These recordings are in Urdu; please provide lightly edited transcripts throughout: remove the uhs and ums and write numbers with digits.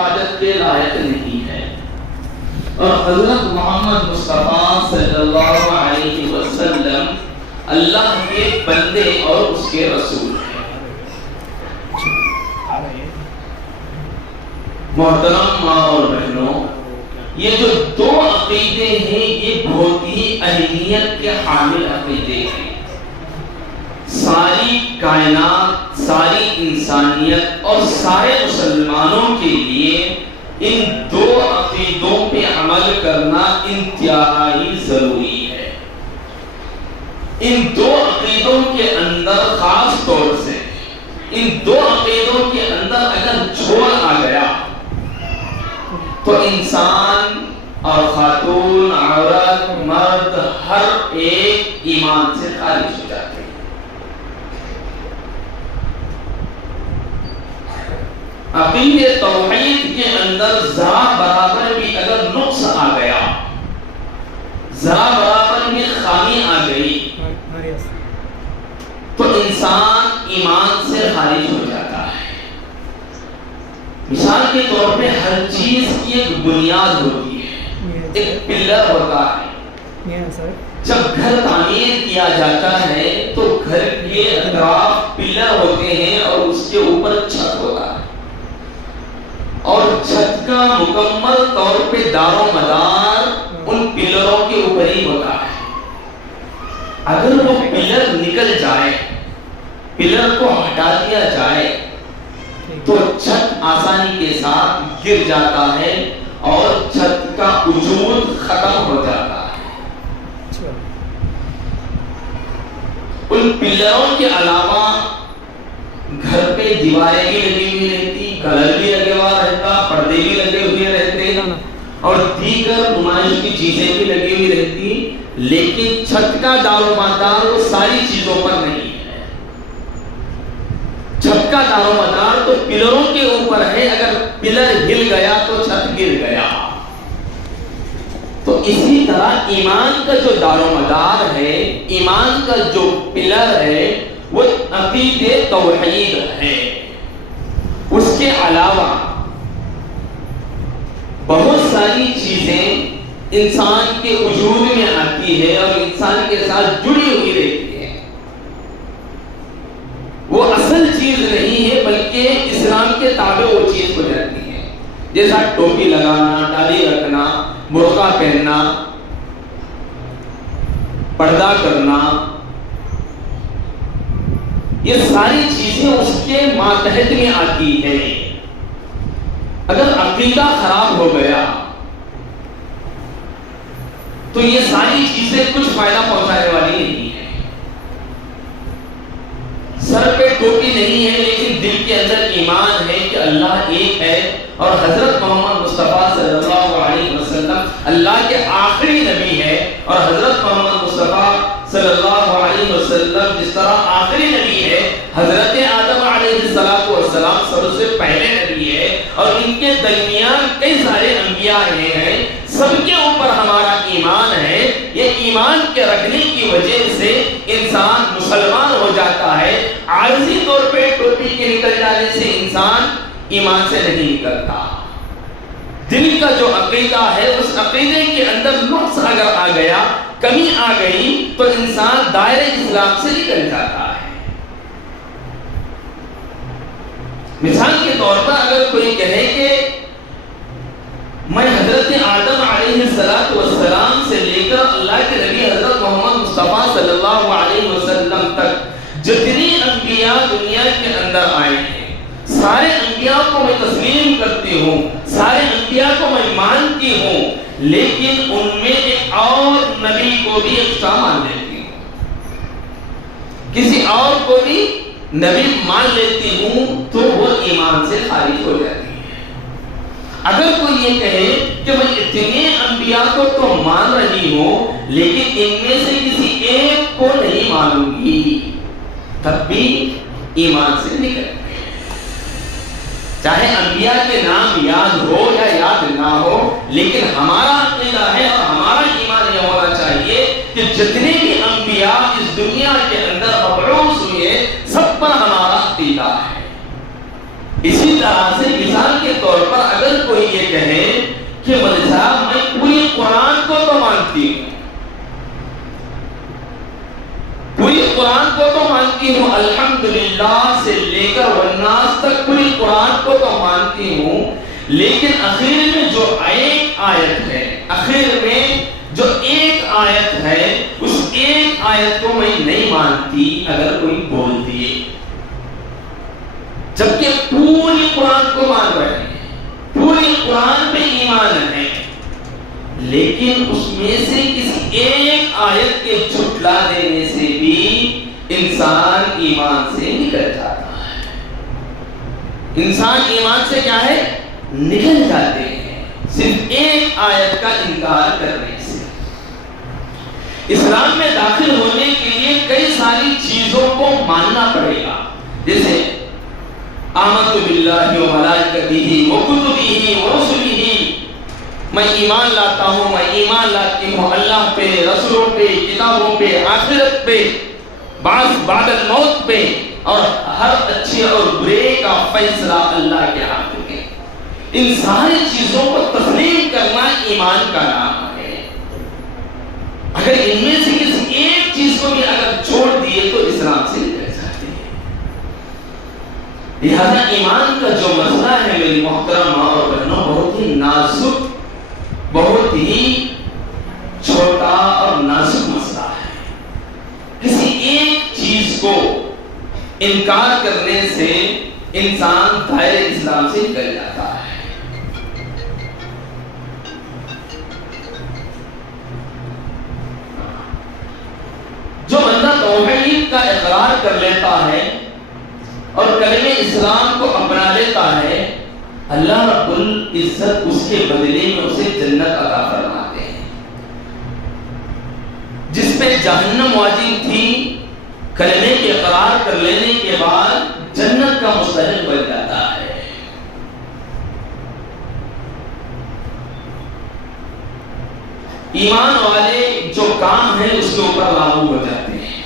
عبادت کے لائق نہیں ہے، اور حضرت محمد مصطفیٰ صلی اللہ علیہ وسلم اللہ کے بندے اور اس کے رسول ہیں۔ محترم ماں اور بہنوں، یہ جو دو عقیدے ہیں یہ بہت ہی اہمیت کے حامل عقیدے ہیں۔ ساری کائنات، ساری انسانیت اور سارے مسلمانوں کے لیے ان دو عقیدوں پہ عمل کرنا انتہائی ضروری ہے۔ ان دو عقیدوں کے اندر خاص طور سے ان دو عقیدوں کے اندر اگر جھوڑ آ گیا تو انسان اور خاتون، عورت، مرد، ہر ایک ایمان سے خارج ہو جاتے ہیں۔ عقیدے توحید کے اندر ذرا برابر بھی اگر نقص آ گیا، ذرا برابر بھی خامی آ گئی تو انسان ایمان سے خارج ہو جاتا ہے۔ مثال کے طور پہ ہر چیز کی ایک بنیاد ہوتی ہے، ایک پلر ہوتا ہے۔ جب گھر تعمیر کیا جاتا ہے تو گھر کے اطراف پلر ہوتے ہیں اور اس کے اوپر چھت ہوتا ہے، اور چھت کا مکمل طور پہ دار و مدار ان پلروں کے اوپر ہی ہوتا ہے۔ اگر وہ پلر نکل جائے، پلر کو ہٹا دیا جائے تو چھت آسانی کے ساتھ گر جاتا ہے اور چھت کا وجود ختم ہو جاتا ہے۔ ان پلروں کے علاوہ گھر پہ دیواریں بھی لگی ہوئی رہتی، کلر بھی لگے ہوا رہتا، پردے بھی لگے ہوئے رہتے اور دیگر نمائش کی چیزیں بھی لگی ہوئی رہتی، لیکن چھت کا دار و مدار وہ ساری چیزوں پر نہیں ہے۔ چھت کا دار و مدار تو پلروں کے اوپر ہے، اگر پلر ہل گیا تو چھت گر گیا۔ تو اسی طرح ایمان کا جو دار و مدار ہے، ایمان کا جو پلر ہے وہ عقیدے توحید ہے۔ اس کے علاوہ بہت ساری چیزیں انسان کے وجود میں آتی ہے اور انسان کے ساتھ جڑی ہوئی رہتی ہے۔ وہ اصل چیز نہیں ہے بلکہ اسلام کے تابع وہ چیز ہو جاتی ہے، جیسا ٹوپی لگانا، ڈالی رکھنا، برقع پہننا، پردہ کرنا، یہ ساری چیزیں اس کے ماتحت میں آتی ہے۔ اگر عقیدہ خراب ہو گیا تو یہ ساری چیزیں کچھ فائدہ پہنچانے والی نہیں ہے۔ سر پہ ٹوپی نہیں ہے لیکن دل کے اندر ایمان ہے کہ اللہ ایک ہے اور حضرت محمد مصطفیٰ صلی اللہ علیہ وسلم اللہ کے آخری نبی ہے، اور حضرت محمد مصطفیٰ صلی اللہ علیہ وسلم جس طرح آخری نبی ہے، حضرت آدم علیہ السلام سب سے پہلے نبی ہے، اور ان کے درمیان کئی سارے انبیاء ہیں، سب کے اوپر ہمارا ایمان ہے۔ یہ ایمان کے رکھنے کی وجہ سے انسان مسلمان ہو جاتا ہے۔ عارضی طور پہ ٹوپی کے نکل جانے سے انسان ایمان سے نہیں نکلتا۔ دل کا جو عقیدہ ہے اس عقیدے کے اندر نقص اگر آ گیا، کمی آ گئی تو انسان دائرہ اسلام سے نکل جاتا ہے۔ مثال کے طور پر اگر کوئی کہے کہ میں حضرت آدم علیہ السلام سے لے کر اللہ کے نبی حضرت محمد مصطفیٰ صلی اللہ علیہ وسلم تک جتنی انبیاء دنیا کے اندر آئے ہیں، سارے انبیاء کو میں تسلیم کرتی ہوں، سارے انبیاء کو میں مانتی ہوں، لیکن ان میں ایک اور نبی کو بھی ایکسٹرا مان لیتی ہوں، کسی اور کو بھی نبی مان لیتی ہوں، تو وہ ایمان سے خارج ہو جاتی ہے۔ اگر کوئی یہ کہے کہ میں اتنے انبیاء کو تو مان رہی ہوں لیکن ان میں سے کسی ایک کو نہیں مانوں گی، تب بھی ایمان سے نکل گئے۔ چاہے انبیاء کے نام یاد ہو یا یاد نہ ہو، لیکن ہمارا عقیدہ ہے اور ہمارا ایمان یہ ہونا چاہیے کہ جتنے بھی انبیاء اس دنیا کے اندر مبعوث ہوئے سب پر ہمارا عقیدہ ہے۔ اسی طرح سے مثال کے طور پر اگر مانتی ہوں الحمدللہ سے لے کر والناس تک پوری قرآن کو تو مانتی ہوں، لیکن اخیر میں جو ایک آیت ہے، اخیر میں جو ایک آیت ہے، اس ایک آیت کو میں نہیں مانتی اگر کوئی بول دیے، جبکہ پوری قرآن کو مان رہے ہیں، پوری قرآن پہ ایمان ہے، لیکن اس میں سے کسی ایک آیت کے جھٹلا دینے سے بھی انسان ایمان سے نکل جاتا ہے۔ انسان ایمان سے کیا ہے؟ نکل جاتے ہیں صرف ایک آیت کا انکار کرنے سے۔ اسلام میں داخل ہونے کے لیے کئی ساری چیزوں کو ماننا پڑے گا، جیسے آمنت باللہ و ملائکتہ و کتبہ و رسلہ، میں ایمان لاتا ہوں، میں ایمان لاتی ہوں اللہ پہ، رسولوں پہ، کتابوں پہ، آخرت پہ، بعد الموت پہ، اور ہر اچھے اور برے کا فیصلہ اللہ کے ہاتھ میں۔ ان ساری چیزوں کو تسلیم کرنا ایمان کا نام ہے۔ اگر ان میں سے کسی ایک چیز کو بھی اگر چھوڑ دیے تو اسلام سے نکل جاتے ہیں۔ لہذا ایمان کا جو مسئلہ ہے میری محترم ماں اور بہنوں، بہت ہی نازک، بہت ہی چھوٹا اور نازک مسئلہ ہے۔ کسی ایک چیز کو انکار کرنے سے انسان دائرہ اسلام سے نکل جاتا ہے۔ جو بندہ توحید کا اقرار کر لیتا ہے اور کلمہ اسلام کو اپنا لیتا ہے، اللہ رب العزت اس کے بدلے میں اسے جنت عطا فرماتے ہیں۔ جس پہ جہنم واجب تھی، کلمے کے اقرار کر لینے کے بعد جنت کا مستحق بن جاتا ہے۔ ایمان والے جو کام ہیں اس کے اوپر لاگو ہو جاتے ہیں،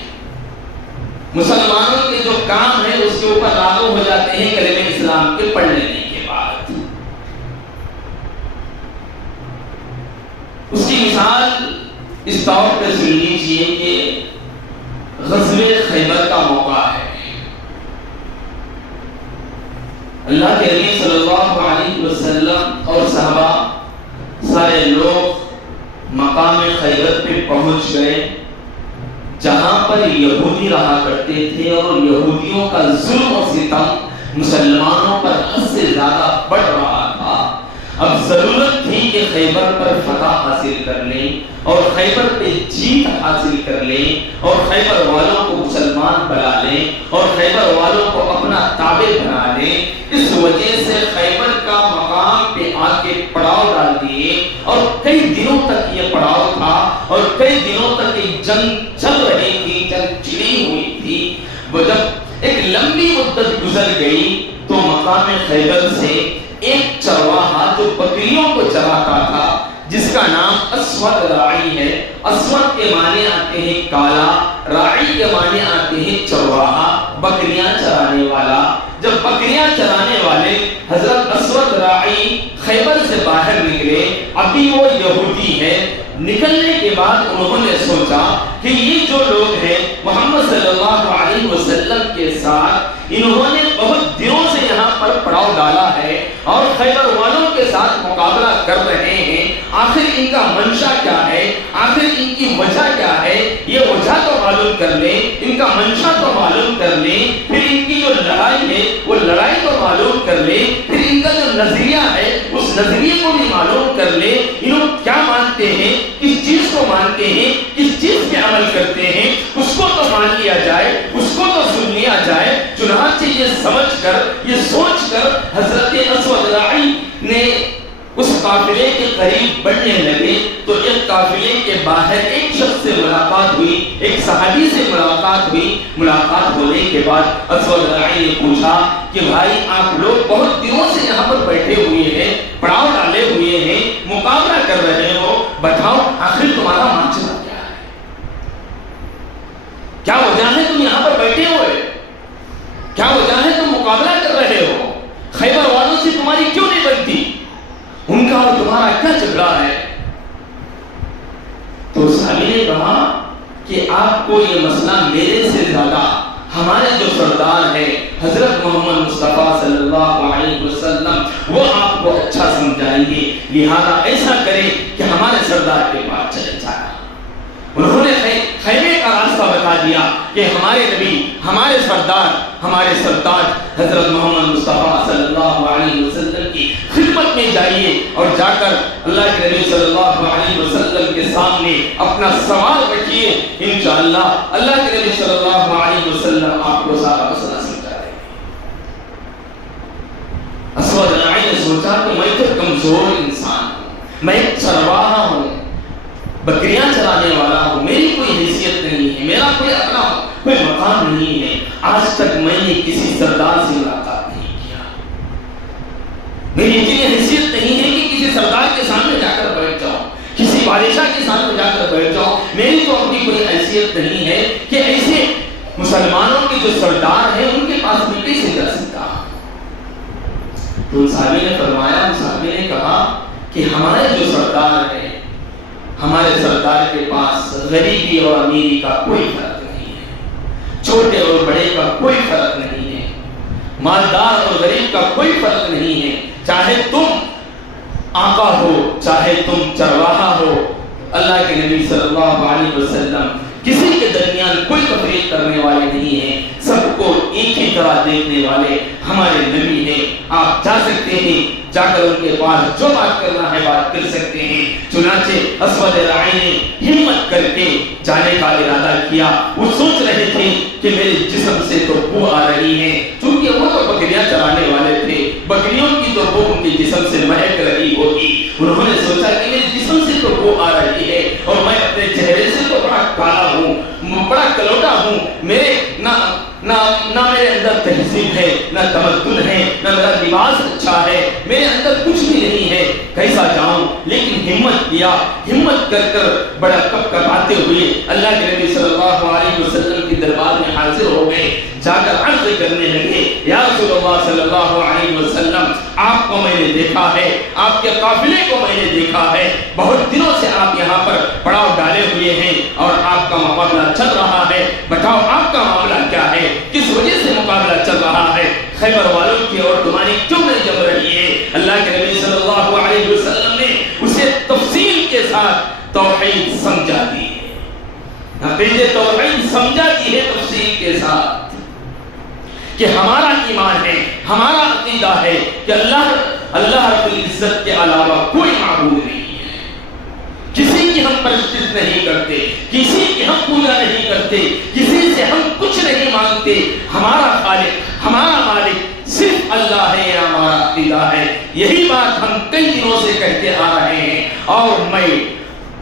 مسلمانوں کے جو کام ہیں اس کے اوپر لاگو ہو جاتے ہیں کلمہ اسلام کے پڑھ لینے کے بعد۔ اس کی مثال اس طور پہ سن لیجیے کہ غزوہ خیبر کا موقع ہے۔ اللہ کے نبی صلی اللہ علیہ وسلم اور صحابہ سارے لوگ مقام خیبر پہ پہنچ گئے، جہاں پر یہودی رہا کرتے تھے، اور یہودیوں کا ظلم و ستم مسلمانوں پر حد سے زیادہ بڑھ رہا تھا۔ اب ضرورت تھی کہ خیبر پر فتح حاصل کر لیں اور خیبر پہ جیت حاصل کر لیں اور خیبر والوں کو مسلمان بنا لیں اور خیبر والوں کو اپنا تابع بنا لیں۔ اس وجہ سے خیبر کا مقام پہ آ کے پڑاؤ ڈال دیے، اور کئی دنوں تک یہ پڑاؤ تھا اور کئی دنوں تک یہ جنگ چل رہی تھی، جنگ چھڑی ہوئی تھی۔ وہ جب ایک لمبی مدت گزر گئی تو مقام خیبر سے ایک چرواہا جو بکریوں کو چراتا تھا، جس کا نام اسود راعی ہے، اسود کے معنی آتے ہیں کالا، راعی کے معنی آتے ہیں چرواہا، بکریاں چرانے والا۔ جب بکریاں چرانے والے حضرت اسود راعی خیبر سے باہر نکلے، ابھی وہ یہودی ہے، نکلنے کے بعد انہوں نے سوچا کہ یہ جو لوگ ہیں محمد صلی اللہ علیہ وسلم کے ساتھ، انہوں نے بہت دنوں سے یہاں پر پڑاؤ ڈالا ہے اور خیبر والوں کے ساتھ مقابلہ کر رہے ہیں، آخر ان کا منشا کیا ہے، آخر ان کی وجہ کیا ہے، یہ وجہ تو معلوم کر لیں، ان کا منشا تو معلوم کر لیں، پھر ان کی جو لڑائی ہے وہ لڑائی تو معلوم کر لیں، پھر ان کا جو نظریہ ہے اس نظریے کو بھی معلوم کر لیں، انہوں کیا مانتے ہیں، کس چیز کو مانتے ہیں، کس چیز پہ عمل کرتے ہیں، اس کو تو مان لیا جائے، اس کو تو سن لیا جائے۔ چنانچہ یہ سمجھ کر، یہ سوچ کر حضرت اسود راعی نے اس قافلے کے قریب بڑھنے لگے تو ایک قافلے کے باہر ایک شخص سے ملاقات ہوئی، ایک صحابی سے ملاقات ہوئی۔ ملاقات ہونے کے بعد اسود راعی نے پوچھا کہ بھائی آپ لوگ بہت دنوں سے یہاں پر بیٹھے ہوئے ہیں، پڑاؤ ڈالے ہوئے ہیں، مقابلہ کر رہے ہو، بتاؤ آخر تمہارا ماجرا کیا ہے؟ کیا وجہ ہے تم یہاں پر بیٹھے ہوئے؟ کیا وجہ ہے تم مقابلہ کر رہے ہو؟ خیبر والوں سے تمہاری کیوں نہیں بنتی؟ ان کا اور تمہارا کیا جھگڑا ہے؟ تو صحابی نے کہا کہ آپ کو یہ مسئلہ میرے سے زیادہ ہمارے جو سردار ہیں حضرت محمد مصطفیٰ صلی اللہ علیہ وسلم وہ آپ کو اچھا سمجھائیں گے، لہذا ایسا کریں کہ ہمارے سردار کے پاس چلے جائیں۔ انہوں نے خیمے کا راستہ بتا دیا کہ ہمارے نبی، ہمارے سردار حضرت محمد مصطفیٰ صلی اللہ علیہ وسلم کی خدمت میں جائیے اور جا کر اللہ کے نبی صلی اللہ علیہ وسلم کے سامنے اپنا سوال رکھیے، انشاءاللہ اللہ کے نبی صلی اللہ علیہ وسلم آپ کو سارا مسئلہ سمجھا دیں گے۔ اسود العین نے سوچا کہ میں تو کمزور انسان ہوں، میں ایک چرواہا ہوں، بکریاں چرانے والا ہوں، میری کوئی حیثیت نہیں ہے، میرا کوئی اپنا کوئی مقام نہیں ہے، آج تک میں نے کسی سردار سے ملاقات نہیں کیا، میری اتنی حیثیت نہیں ہے کہ کسی سردار کے سامنے جا کر بیٹھ جاؤں، کسی بادشاہ کے سامنے جا کر بیٹھ جاؤں، میری تو اپنی کوئی حیثیت نہیں ہے کہ ایسے مسلمانوں کے جو سردار ہیں ان کے پاس میں کیسے جا سکتا۔ تو ان صحابی نے فرمایا، ان صحابی نے کہا کہ ہمارے جو سردار ہیں، ہمارے سردار کے پاس غریبی اور امیری کا کوئی فرق نہیں ہے، چھوٹے اور بڑے کا کوئی فرق نہیں ہے، مالدار اور غریب کا کوئی فرق نہیں ہے، چاہے تم آقا ہو چاہے تم چرواہا ہو، اللہ کے نبی صلی اللہ علیہ وسلم کسی کے درمیان کوئی تفریق کرنے والے نہیں ہیں، سب کو ایک ہی طرح دیکھنے والے ہمارے نبی ہیں۔ آپ جا سکتے ہیں، جا کر ان کے پاس جو بات کرنا ہے بات کر سکتے ہیں۔ چنانچہ اسود العین نے ہمت کر کے جانے کا ارادہ کیا۔ وہ سوچ رہے تھے کہ میرے جسم سے تو بو آ رہی ہے، چونکہ وہ تو بکریاں چرانے والے تھے، بکریوں کی تو بو ان کے جسم سے مہک رہی ہوگی۔ انہوں نے سوچا کہ میرے جسم سے تو بو آ رہی ہے اور میں اپنے چہرے سے تو بڑا کالا ہوں، بڑا کلوٹا ہوں، میرے نہ میرے اندر تہذیب ہے، نہ تمدن ہے، نہ میرا لباس اچھا ہے، میرے اندر کچھ بھی نہیں ہے، کیسا جاؤں؟ لیکن ہمت کیا، ہمت کر بڑا کپ کپاتے ہوئے اللہ کے نبی صلی اللہ علیہ وسلم کے دربار میں حاضر ہو گئے، جا کر عرض کرنے لگے، یا رسول اللہ صلی اللہ علیہ وسلم، آپ کو میں نے دیکھا ہے، آپ کے قافلے کو میں نے دیکھا ہے، بہت دنوں سے آپ یہاں پر پڑاؤ ڈالے ہوئے ہیں اور آپ کا مقابلہ چل رہا ہے، بتاؤ آپ کا معاملہ کیا ہے، کس وجہ سے مقابلہ چل رہا ہے، خیبر والوں کی اور تمہاری کیوں نہیں جم رہی ہے؟ اللہ کے نبی صلی اللہ علیہ وسلم نے اسے تفصیل کے ساتھ توحید سمجھا دی ہے، عقیدہ توحید سمجھا دی ہے تفصیل کے ساتھ، کہ ہمارا ایمان ہے، ہمارا عقیدہ ہے کہ اللہ رب العزت کے علاوہ کوئی معبود نہیں ہے، کسی کی ہم پرستش نہیں کرتے، کسی کی ہم پوجا نہیں کرتے، کسی سے ہم کچھ نہیں مانگتے، ہمارا خالق ہمارا مالک صرف اللہ ہے، یہ ہمارا عقیدہ ہے۔ یہی بات ہم کئی دنوں سے کہتے آ رہے ہیں اور میں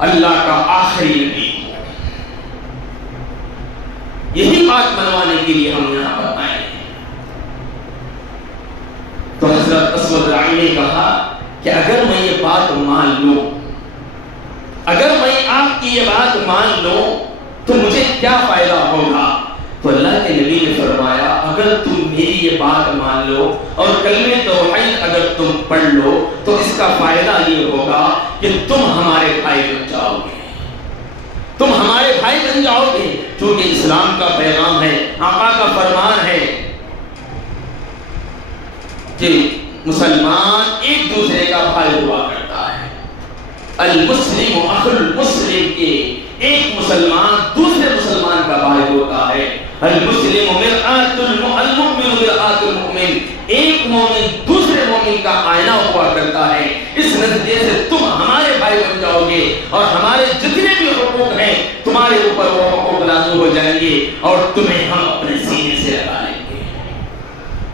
اللہ کا آخری نبی ہوں، یہی بات منوانے کے لیے ہم یہاں پر آئے ہیں۔ تو حضرت اسود العین نے کہا کہ اگر میں یہ بات مان لوں، اگر میں آپ کی یہ بات مان لوں تو مجھے کیا فائدہ ہوگا؟ تو اللہ کے نبی نے فرمایا، اگر تم میری یہ بات مان لو اور کلمہ توحید اگر تم پڑھ لو تو اس کا فائدہ یہ ہوگا کہ تم ہمارے بھائی بن جاؤ گے، تم ہمارے بھائی بن جاؤ گے، کیونکہ اسلام کا پیغام ہے، آقا کا فرمان ہے کہ مسلمان ایک دوسرے کا بھائی ہوا کرتا ہے، المسلم اخو المسلم، کے ایک مسلمان دوسرے مسلمان کا بھائی ہوتا ہے، المسلم مرآۃ المؤمن مرآۃ المؤمن، ایک مومن دوسرے مومن کا آئینہ ہوا کرتا ہے۔ اس نتیجے سے تم ہمارے بھائی بن جاؤ گے اور ہمارے جتنے بھی حقوق ہیں تمہارے اوپر وہ حقوق لازم ہو جائیں گے اور تمہیں ہم اپنے سینے سے لگا لیں گے۔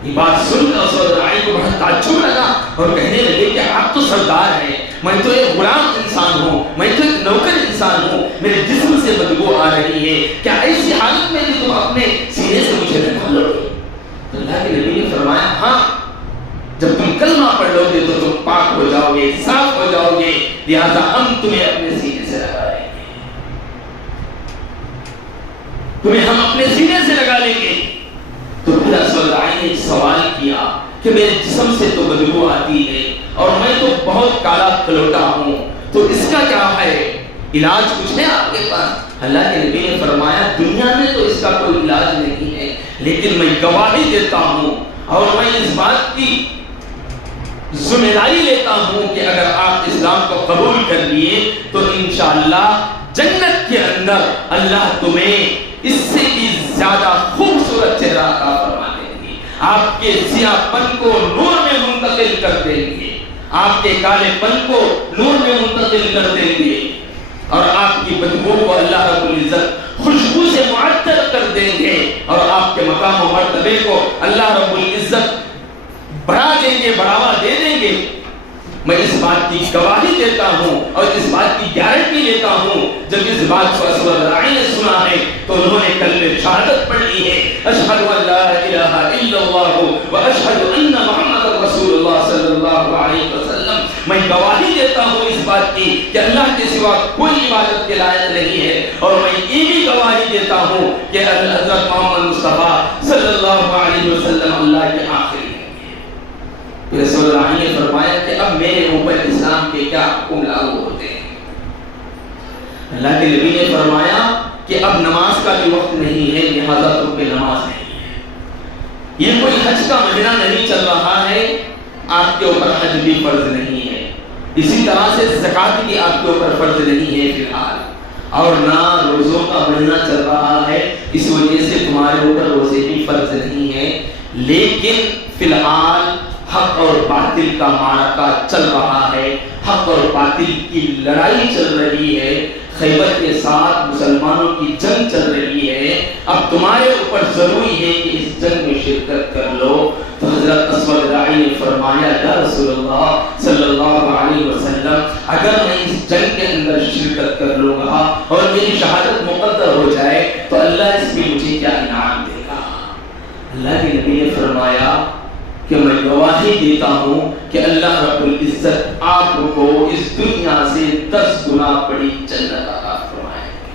یہ بات سن کر اسود العین کو بڑا تعجب لگا اور کہنے لگے کہ آپ تو سردار ہیں، میں تو ایک غلام انسان ہوں، میں تو ایک نوکر انسان ہوں، میرے جسم سے بدبو آ رہی ہے، کیا ایسی حالت میں بھی تم اپنے سینے سے مجھے لگا لو گے؟ تو اللہ کے نبی نے فرمایا، ہاں جب تم کلمہ پڑھ لو گے تو تم پاک ہو جاؤ گے، صاف ہو جاؤ گے، لہذا ہم تمہیں اپنے سینے سے لگا لیں گے، تمہیں ہم اپنے سینے سے لگا لیں گے۔ تو پھر اسود العین نے سوال کیا کہ میرے جسم سے تو بدبو آتی ہے اور میں تو بہت کالا کلوٹا ہوں، تو اس کا کیا ہے، علاج کچھ ہے آپ کے پاس؟ اللہ کے نبی نے فرمایا، دنیا میں تو اس کا کوئی علاج نہیں ہے، لیکن میں گواہی دیتا ہوں اور میں اس بات کی ذمہ داری لیتا ہوں کہ اگر آپ اسلام کو قبول کر لیے تو انشاءاللہ جنت کے اندر اللہ تمہیں اس سے بھی زیادہ خوبصورت چہرہ عطا فرما دیں گے. آپ کے سیاہ پن کو نور میں منتقل کر دیں گے, آپ کے کالے پن کو نور میں منتقل کر دیں گے, اور آپ کی بدبو کو اللہ رب العزت خوشبو سے معطر کر دیں گے, اور آپ کے مقام و مرتبے کو اللہ رب العزت بڑھا دیں گے, بڑھاوا دے دیں گے. میں اس بات کی گواہی دیتا ہوں اور اس بات کی گارنٹی لیتا ہوں. جب اس بات کو اسود رائی نے سنا ہے تو انہوں نے کلمہ شہادت پڑھی ہے, اشہد ان لا الہ الا اللہ و اشہد ان محمد رسول اللہ صلی اللہ علیہ وسلم. میں گواہی دیتا ہوں اس بات کی کہ اللہ کے سوا کوئی عبادت کے لائق نہیں ہے, اور میں یہ بھی گواہی دیتا ہوں کہ حضرت محمد مصطفیٰ صلی اللہ علیہ وسلم اللہ کے آخری. رسول اللہ نے فرمایا کہ اب میرے اوپر اسلام کے کیا حکم لاگو ہوتے ہیں. اللہ کے نبی نے فرمایا کہ اب نماز کا بھی وقت نہیں ہے, لہذا تم پہ نماز نہیں ہے. یہ کوئی حج کا مہینہ نہیں چل رہا ہے, آپ کے اوپر حج بھی فرض نہیں ہے. اسی طرح سے زکوٰۃ بھی آپ کے اوپر فرض نہیں ہے فی الحال, اور نہ روزوں کا مہینہ چل رہا ہے, اس وجہ سے تمہارے اوپر روزے بھی فرض نہیں ہے. لیکن فی الحال حق اور باطل کا معرکہ چل رہا ہے, حق اور باطل کی لڑائی چل رہی ہے, خیبر کے ساتھ مسلمانوں کی جنگ چل رہی ہے. اب تمہارے اوپر ضروری ہے کہ اس جنگ میں شرکت کر لو. تو حضرت اسود رائی نے فرمایا یا رسول اللہ صلی اللہ علیہ وسلم, اگر میں اس جنگ کے اندر شرکت کر لوں گا اور میری شہادت مقدر ہو جائے تو اللہ اس میں مجھے کیا انعام دے گا؟ اللہ کے نبی نے فرمایا کہ میں گواہی دیتا ہوں کہ اللہ رب العزت آپ کو اس دنیا سے 10 گنا بڑی جنت عطا فرمائے گا.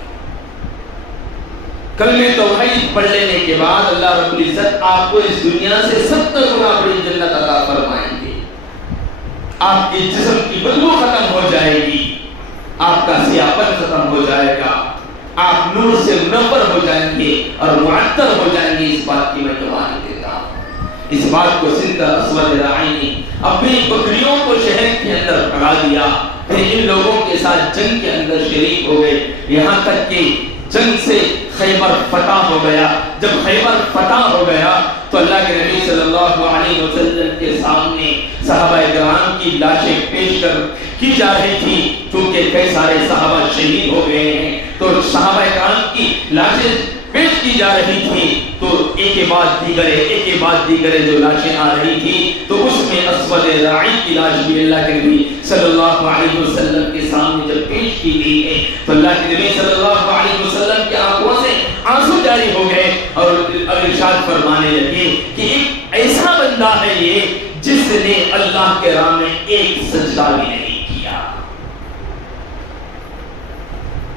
کلمہ توحید پڑھ لینے کے بعد اللہ رب العزت آپ کو اس دنیا سے 70 گنا بڑی جنت عطا فرمائیں گے. آپ کے جسم کی بدبو ختم ہو جائے گی, آپ کا سیاہپن ختم ہو جائے گا, آپ نور سے منور ہو جائیں گے اور معطر ہو جائیں گے. اس بات کی میں گواہی دیتا ہوں. اس بات کو سن کر اسود رائی نے اپنی بکریوں کو شہر کے اندر بھگا دیا, پھر ان لوگوں کے ساتھ جنگ کے اندر شریک ہو گئے, یہاں تک کہ جنگ سے خیبر فتح ہو گیا. جب خیبر فتح ہو گیا تو اللہ کے نبی صلی اللہ علیہ وسلم کے سامنے صحابہ کرام کی لاشیں پیش کی جا رہی تھی, کیونکہ کئی سارے صحابہ شہید ہو گئے ہیں. تو صحابہ کرام کی لاشیں پیش کی جا رہی تھی, تو ایک کے بعد دیگرے جو لاشیں آ رہی تھی, تو اس میں اسود رائی کی لاش بھی اللہ کے نبی صلی اللہ علیہ وسلم کے سامنے جب پیش کی گئی ہے تو اللہ کے نبی صلی اللہ علیہ وسلم کی آنکھوں سے آنسو جاری ہو گئے اور ارشاد فرمانے لگے کہ ایک ایسا بندہ ہے یہ جس نے اللہ کے راہ میں ایک سجدہ بھی نہیں کیا,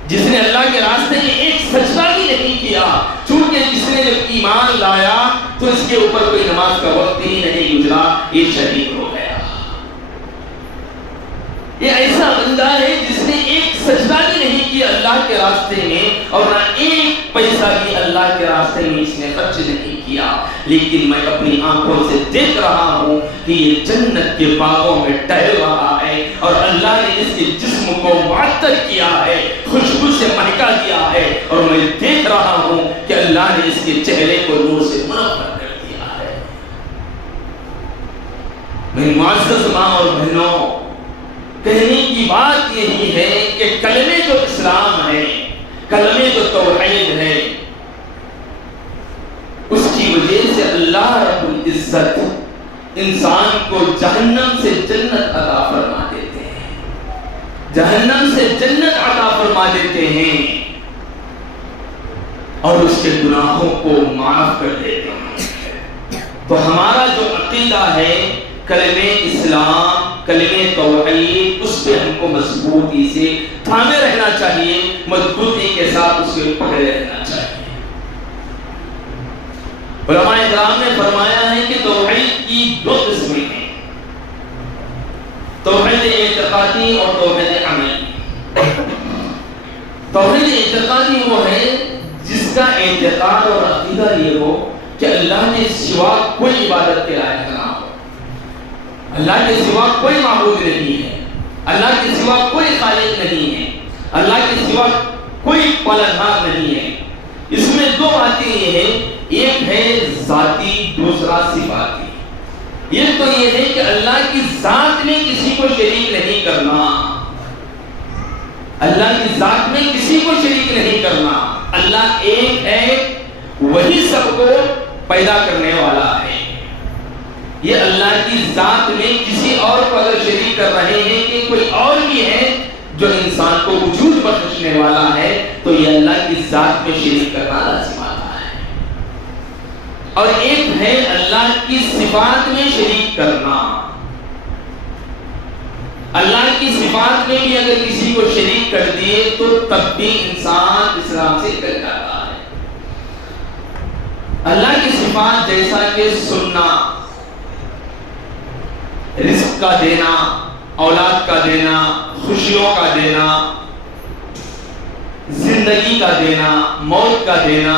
جس نے اللہ کے راستے میں ایک سجدہ بھی نہیں کیا. چونکہ جس نے جب ایمان لایا تو اس کے اوپر کوئی نماز کا وقت ہی نہیں گزرا, یہ شہید ہو گیا. یہ ایسا بندہ ہے جس نے ایک سجدہ بھی نہیں کیا اللہ کے راستے میں, اور نہ ایک پیسہ بھی اللہ کے راستے میں اس نے خرچ نہیں کیا. لیکن میں اپنی آنکھوں سے دیکھ رہا ہوں کہ یہ جنت کے باغوں میں ٹہل رہا ہے, اور اللہ نے اس کے جسم کو معطر کیا ہے, خوشبو سے مہکا دیا ہے, اور میں دیکھ رہا ہوں کہ اللہ نے اس کے چہرے کو نور سے منور کر دیا ہے. میری معزز ماں اور بہنوں, کہنے کی بات یہی ہے کہ کلمے جو اسلام ہے, کلمے جو توحید ہے, اس کی وجہ سے اللہ رب العزت انسان کو جہنم سے جنت عطا فرما دیتے ہیں, جہنم سے جنت عطا فرما دیتے ہیں, اور اس کے گناہوں کو معاف کر دیتے ہیں. تو ہمارا جو عقیدہ ہے کلمہ اسلام, کلمہ توحید, اس پہ ہم کو مضبوطی سے تھامے رہنا چاہیے, مضبوطی کے ساتھ اس پہ پکڑے رہنا چاہیے. علماء کرام نے فرمایا ہے کہ توحید کی 2 قسمیں ہیں, توحید اعتقادی اور توحید عملی. توحید اعتقادی وہ ہے جس کا اعتقاد اور عقیدہ یہ ہو کہ اللہ کے سوا کوئی عبادت کے لائق نہ ہو، اللہ کے سوا کوئی معبود نہیں ہے، اللہ کے سوا کوئی خالق نہیں ہے، اللہ کے سوا کوئی پالنہار نہیں ہے۔ اس میں دو باتیں یہ ہیں، ایک ہے ذاتی، دوسرا صفاتی۔ ایک تو یہ ہے کہ اللہ کی ذات میں کسی کو شریک نہیں کرنا، اللہ کی ذات میں کسی کو شریک نہیں کرنا۔ اللہ ایک ہے، وہی سب کو پیدا کرنے والا ہے۔ یہ اللہ کی ذات میں کسی اور کو اگر شریک کر رہے ہیں کہ کوئی اور بھی ہے جو انسان کو وجود بخشنے والا ہے، تو یہ اللہ کی ذات میں شریک کرنا لازم آتا ہے۔ اور ایک ہے اللہ کی صفات میں شریک کرنا۔ اللہ کی صفات میں بھی اگر کسی کو شریک کر دیے تو تب بھی انسان اسلام سے نکل جاتا ہے۔ اللہ کی صفات جیسا کہ سننا، رزق کا دینا، اولاد کا دینا، خوشیوں کا دینا، زندگی کا دینا، موت کا دینا،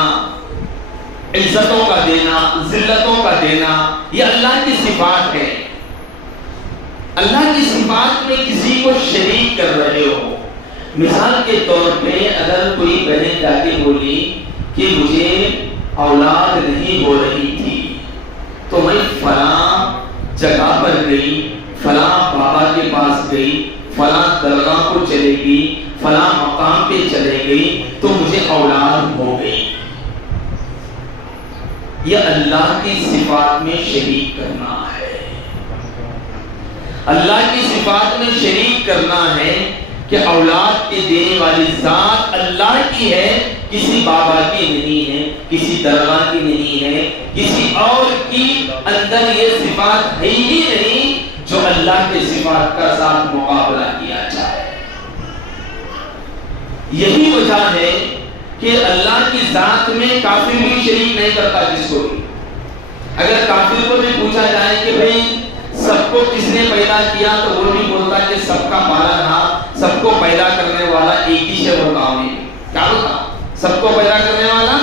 عزتوں کا دینا، ذلتوں کا دینا، یہ اللہ کی صفات ہے۔ اللہ کی صفات میں کسی کو شریک کر رہے ہو، مثال کے طور پہ اگر کوئی بہن جا کے بولی کہ مجھے اولاد نہیں ہو رہی تھی تو میں فلاں جگہ پر گئی، فلاں بابا کے پاس گئی، فلاں درگاہ کو چلے گئی، فلاں مقام پہ چلے گئی تو مجھے اولاد ہو گئی، یہ اللہ کی صفات میں شریک کرنا ہے۔ اللہ کی صفات میں شریک کرنا ہے کہ اولاد کے دینے والی ذات اللہ کی ہے، کسی بابا کی نہیں ہے، کسی درگاہ کی نہیں ہے، کسی اور کی اندر یہ صفات ہے ہی نہیں جو اللہ کے صفات کا ساتھ مقابلہ کیا جائے۔ یہی وجہ ہے کہ اللہ کی ذات میں کافر بھی شریک نہیں کرتا جس کو بھی۔ اگر کافر کو بھی پوچھا جائے کہ بھئی سب کو کس نے پیدا کیا تو وہ نہیں بولتا کہ سب کا پالنہار، سب کو پیدا کرنے والا ایک ہی شے ہوتا ہے۔ کیا ہوتا؟ سب کو پیدا کرنے والا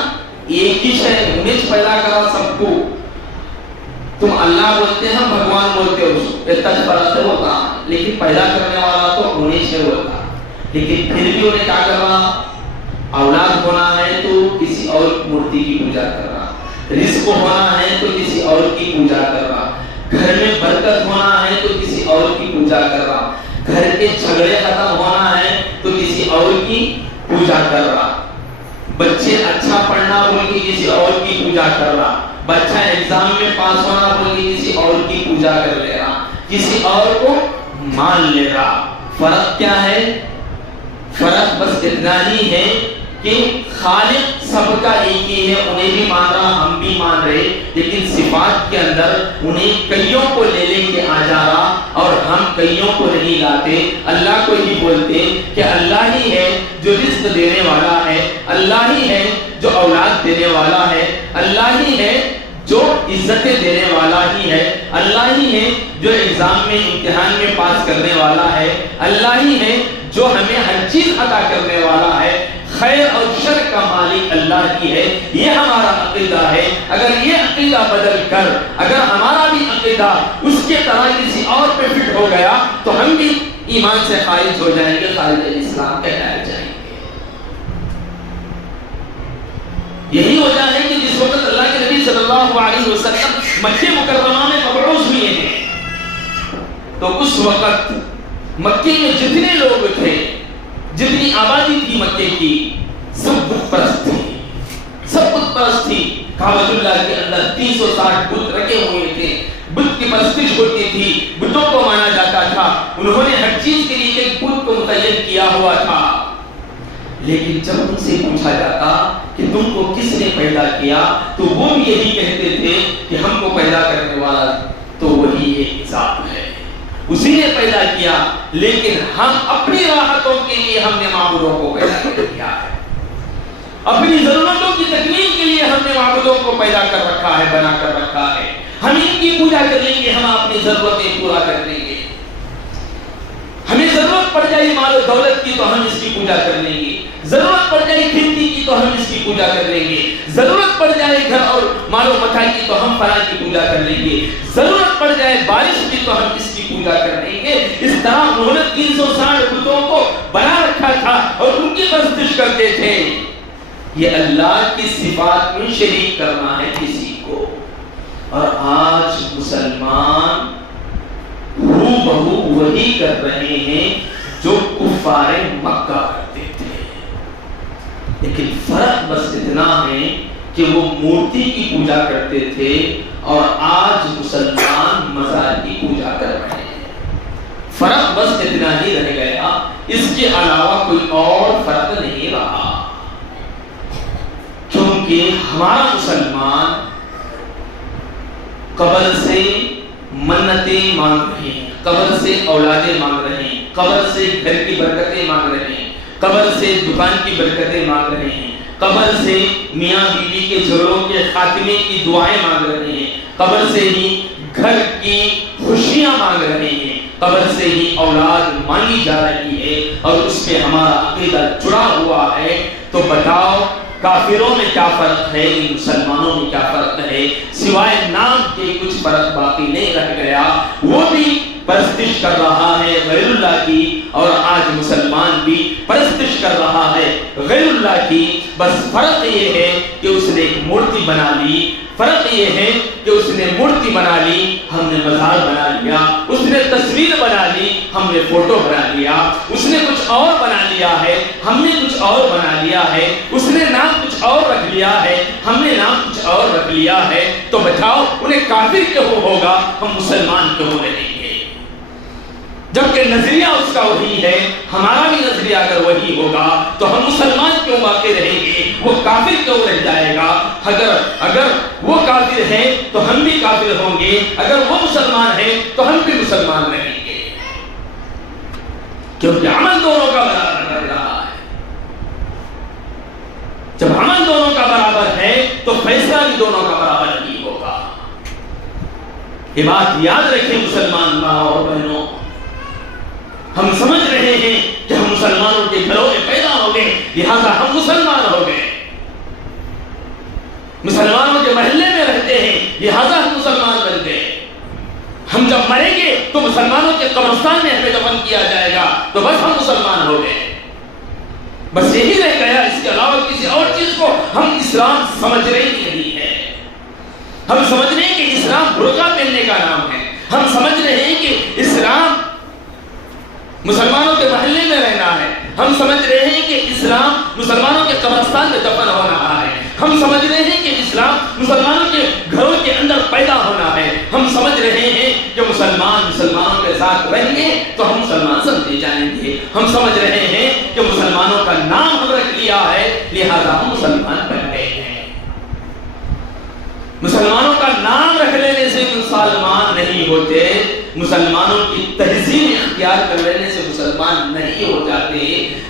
ایک ہی شے، انہیں پیدا کرا سب کو۔ تم اللہ بولتے ہیں، بھگوان بولتے ہو، یہ تک فرق ہوتا، لیکن پیدا کرنے والا تو انہیں شے ہوتا۔ لیکن پھر بھی انہیں کیا کر رہا؟ اولاد ہونا ہے تو کسی اور مورتی کی پوجا کر رہا، رزق ہونا ہے تو کسی اور کی پوجا کر رہا، گھر میں برکت ہونا ہے تو کسی اور کی پوجا کر رہا، گھر کے جھگڑے ختم ہونا ہے تو کسی اور کی پوجا کر رہا، بچے اچھا پڑھنا بول کے کسی اور کی پوجا کر رہا، بچہ ایگزام میں پاس ہونا بول کے کسی اور کی پوجا کر لے رہا، کسی اور کو مان لے رہا۔ فرق کیا ہے؟ فرق بس اتنا ہی ہے کہ خالق سب کا ایک ہی ہے، انہیں بھی مان رہا، ہم بھی مان رہے، لیکن صفات کے اندر انہیں کئیوں کو لے لے کے آ جا رہا اور ہم کئیوں کو نہیں لاتے، اللہ کو ہی بولتے کہ اللہ ہی ہے جو رزق دینے والا ہے، اللہ ہی ہے جو اولاد دینے والا ہے، اللہ ہی ہے جو عزتیں دینے والا ہی ہے، اللہ ہی ہے جو ایگزام میں امتحان میں پاس کرنے والا ہے، اللہ ہی ہے جو ہمیں ہر چیز عطا کرنے والا ہے، خیر اور شر کا مالک اللہ ہی ہے۔ یہ ہمارا عقیدہ ہے۔ اگر یہ عقیدہ بدل کر اگر ہمارا بھی عقیدہ اس کے طرح کسی اور پہ فٹ ہو گیا تو ہم بھی ایمان سے خارج ہو جائیں گے، خارج اسلام کہلائے جائیں گے۔ یہی وجہ ہے کہ جس وقت اللہ کے نبی صلی اللہ علیہ وسلم مکہ مکرمہ میں مبعوث ہوئے ہیں تو اس وقت مکے میں جتنے لوگ تھے، جتنی آبادی تھی مکے کی، سب بت پرست تھی، سب بت پرست تھی۔ کعبۃ اللہ کے اندر 360 بت رکھے ہوئے تھے، بت کی پرستش ہوتی تھی، بتوں کو مانا جاتا تھا، انہوں نے ہر چیز کے لیے ایک بت کو متعین کیا ہوا تھا۔ لیکن جب ان سے پوچھا جاتا کہ تم کو کس نے پیدا کیا تو وہ بھی یہی کہتے تھے کہ ہم کو پیدا کرنے والا تو وہی ایک ذات ہے، اسی نے پیدا کیا، لیکن ہم اپنی راحتوں کے لیے ہم نے معبودوں کو پیدا کیا ہے، اپنی ضرورتوں کی تکمیل کے لیے ہم نے معبودوں کو پیدا کر رکھا ہے، بنا کر رکھا ہے۔ ہم ان کی پوجا کر لیں گے، ہم اپنی ضرورتیں پورا کر لیں گے، ہمیں ضرورت پڑ جائے مال و دولت کی تو ہم اس کی پوجا کر لیں گے، ضرورت پڑ جائے کھیتی کی تو ہم اس کی پوجا کر لیں گے، ضرورت پڑ جائے گھر اور مال و متاع کی تو ہم فلاں کی پوجا کر لیں گے، ضرورت پڑ جائے بارش کی تو ہم اس کی پوجا کر لیں گے۔ اس طرح انہوں نے 360 بتوں کو بنا رکھا تھا اور ان کی پرستش کرتے تھے۔ یہ اللہ کی صفات میں شریک کرنا ہے کسی کو۔ اور آج مسلمان ہو بہو وہی کر رہے ہیں جو کفار مکہ کرتے تھے، لیکن فرق بس اتنا ہے کہ وہ مورتی کی پوجا کرتے تھے اور آج مسلمان مزار کی پوجا کر رہے ہیں۔ فرق بس اتنا ہی رہ گیا، اس کے علاوہ کوئی اور فرق نہیں رہا، کیونکہ ہمارا مسلمان قبر سے منتیں مانگ رہے ہیں، قبر سے اولادیں مانگ رہے ہیں، قبر سے گھر کی برکتیں مانگ رہے ہیں، قبر سے دکان کی برکتیں مانگ رہے ہیں، قبر سے میاں بیوی کے جھگڑوں کے خاتمے کی دعائیں مانگ رہے ہیں، قبر سے ہی گھر کی خوشیاں مانگ رہے ہیں، قبر سے ہی اولاد مانگی جا رہی ہے اور اس پہ ہمارا عقیدہ جڑا ہوا ہے۔ تو بتاؤ کافروں میں کیا فرق ہے، مسلمانوں میں کیا فرق ہے؟ سوائے نام کے کچھ فرق باقی نہیں رہ گیا۔ وہ بھی پرستش کر رہا ہے غیر اللہ کی اور آج مسلمان بھی پرستش کر رہا ہے غیر اللہ کی۔ بس فرق یہ ہے کہ اس نے ایک مورتی بنا لی، فرق یہ ہے کہ اس نے مورتی بنا لی، ہم نے مزار بنا لیا، اس نے تصویر بنا لی، ہم نے فوٹو بنا لیا، اس نے کچھ اور بنا لیا ہے، ہم نے کچھ اور بنا لیا ہے، اس نے نام کچھ اور رکھ لیا ہے، ہم نے نام کچھ اور رکھ لیا ہے۔ تو بتاؤ انہیں کافر کیوں ہوگا، ہم مسلمان کیوں رہیں گے؟ جبکہ نظریہ اس کا وہی ہے، ہمارا بھی نظریہ اگر وہی ہوگا تو ہم مسلمان کیوں باقی رہیں گے، وہ کافر کیوں رہ جائے گا؟ اگر وہ کافر ہے تو ہم بھی کافر ہوں گے، اگر وہ مسلمان ہے تو ہم بھی مسلمان رہیں گے، کیونکہ عمل دونوں کا برابر لگ رہا ہے۔ جب عمل دونوں کا برابر ہے تو فیصلہ بھی دونوں کا برابر نہیں ہوگا۔ یہ بات یاد رکھیں مسلمان بھائیوں اور بہنوں، ہم سمجھ رہے ہیں کہ ہم مسلمانوں کے گھروں میں پیدا ہو گئے لہذا ہم مسلمان ہو گئے، مسلمانوں کے محلے میں رہتے ہیں لہذا ہم مسلمان بن گئے، ہم جب مریں گے تو مسلمانوں کے قبرستان میں ہمیں دفن کیا جائے گا تو بس ہم مسلمان ہو گئے۔ بس یہی رہ گیا، اس کے علاوہ کسی اور چیز کو ہم اسلام سمجھ رہے ہی نہیں ہے۔ ہم سمجھ رہے ہیں کہ اسلام برقع پہننے کا نام ہے، ہم سمجھ رہے ہیں کہ اسلام مسلمانوں کے محلے میں رہنا ہے، ہم سمجھ رہے ہیں کہ اسلام مسلمانوں کے قبرستان میں دفن ہو رہا ہے، ہم سمجھ رہے ہیں کہ اسلام مسلمانوں کے گھروں کے اندر پیدا ہونا ہے، ہم سمجھ رہے ہیں کہ مسلمانوں کے ساتھ رہیں گے تو ہم مسلمان سمجھے جائیں گے، ہم سمجھ رہے ہیں کہ مسلمانوں کا نام ہم رکھ لیا ہے لہذا ہم مسلمان بن گئے ہیں۔ مسلمانوں کا نام رکھ لینے سے مسلمان نہیں ہوتے، مسلمانوں کی تہذیب اختیار کر لینے سے مسلمان نہیں ہو جاتے،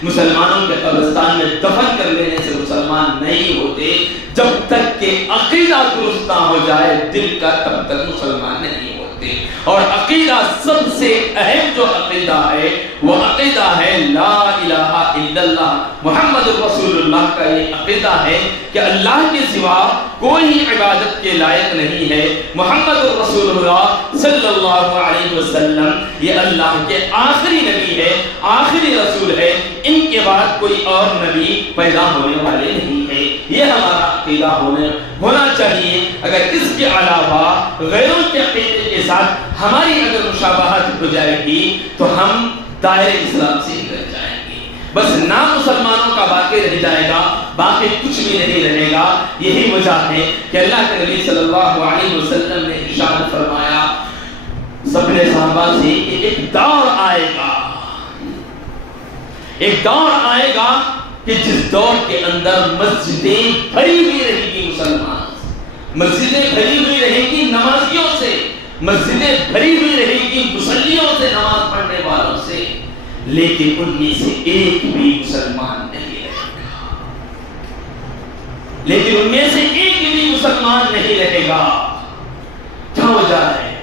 مسلمانوں کے قبرستان میں دفن کر لینے سے مسلمان نہیں ہوتے، جب تک کہ عقیدہ درست نہ ہو جائے دل کا تب تک مسلمان نہیں ہوتے۔ اور عقیدہ سب سے اہم جو عقیدہ ہے وہ عقیدہ ہے لا الہ الا اللہ محمد رسول اللہ کا۔ یہ عقیدہ ہے کہ اللہ کے سوا کوئی عبادت کے لائق نہیں ہے، محمد رسول اللہ صلی اللہ علیہ وسلم یہ اللہ کے آخری نبی ہے، آخری رسول ہے، ان کے بعد کوئی اور نبی پیدا ہونے والے نہیں ہے۔ یہ ہمارا عقیدہ ہونا چاہیے۔ اگر اس کے علاوہ غیروں کے عقیدے کے ساتھ ہماری اگر مشابہت ہو جائے گی تو ہم دائرے اسلام سے نکل جائیں گے، بس نام مسلمانوں کا باقی رہ جائے گا، باقی کچھ بھی نہیں رہے گا۔ یہی وجہ ہے کہ اللہ کے نبی صلی اللہ علیہ وسلم نے ارشاد فرمایا اپنے صحابہ سے کہ ایک دور آئے گا کہ جس دور کے اندر مسجدیں بھری ہوئی رہے گی، مسجدیں بھری ہوئی رہے گی نمازیوں سے، مسجدیں بھری ہوئی رہے گی مصلیوں سے، نماز پڑھنے والوں سے، لیکن ان میں سے ایک بھی مسلمان نہیں رہے گا۔ کیا وجہ ہے؟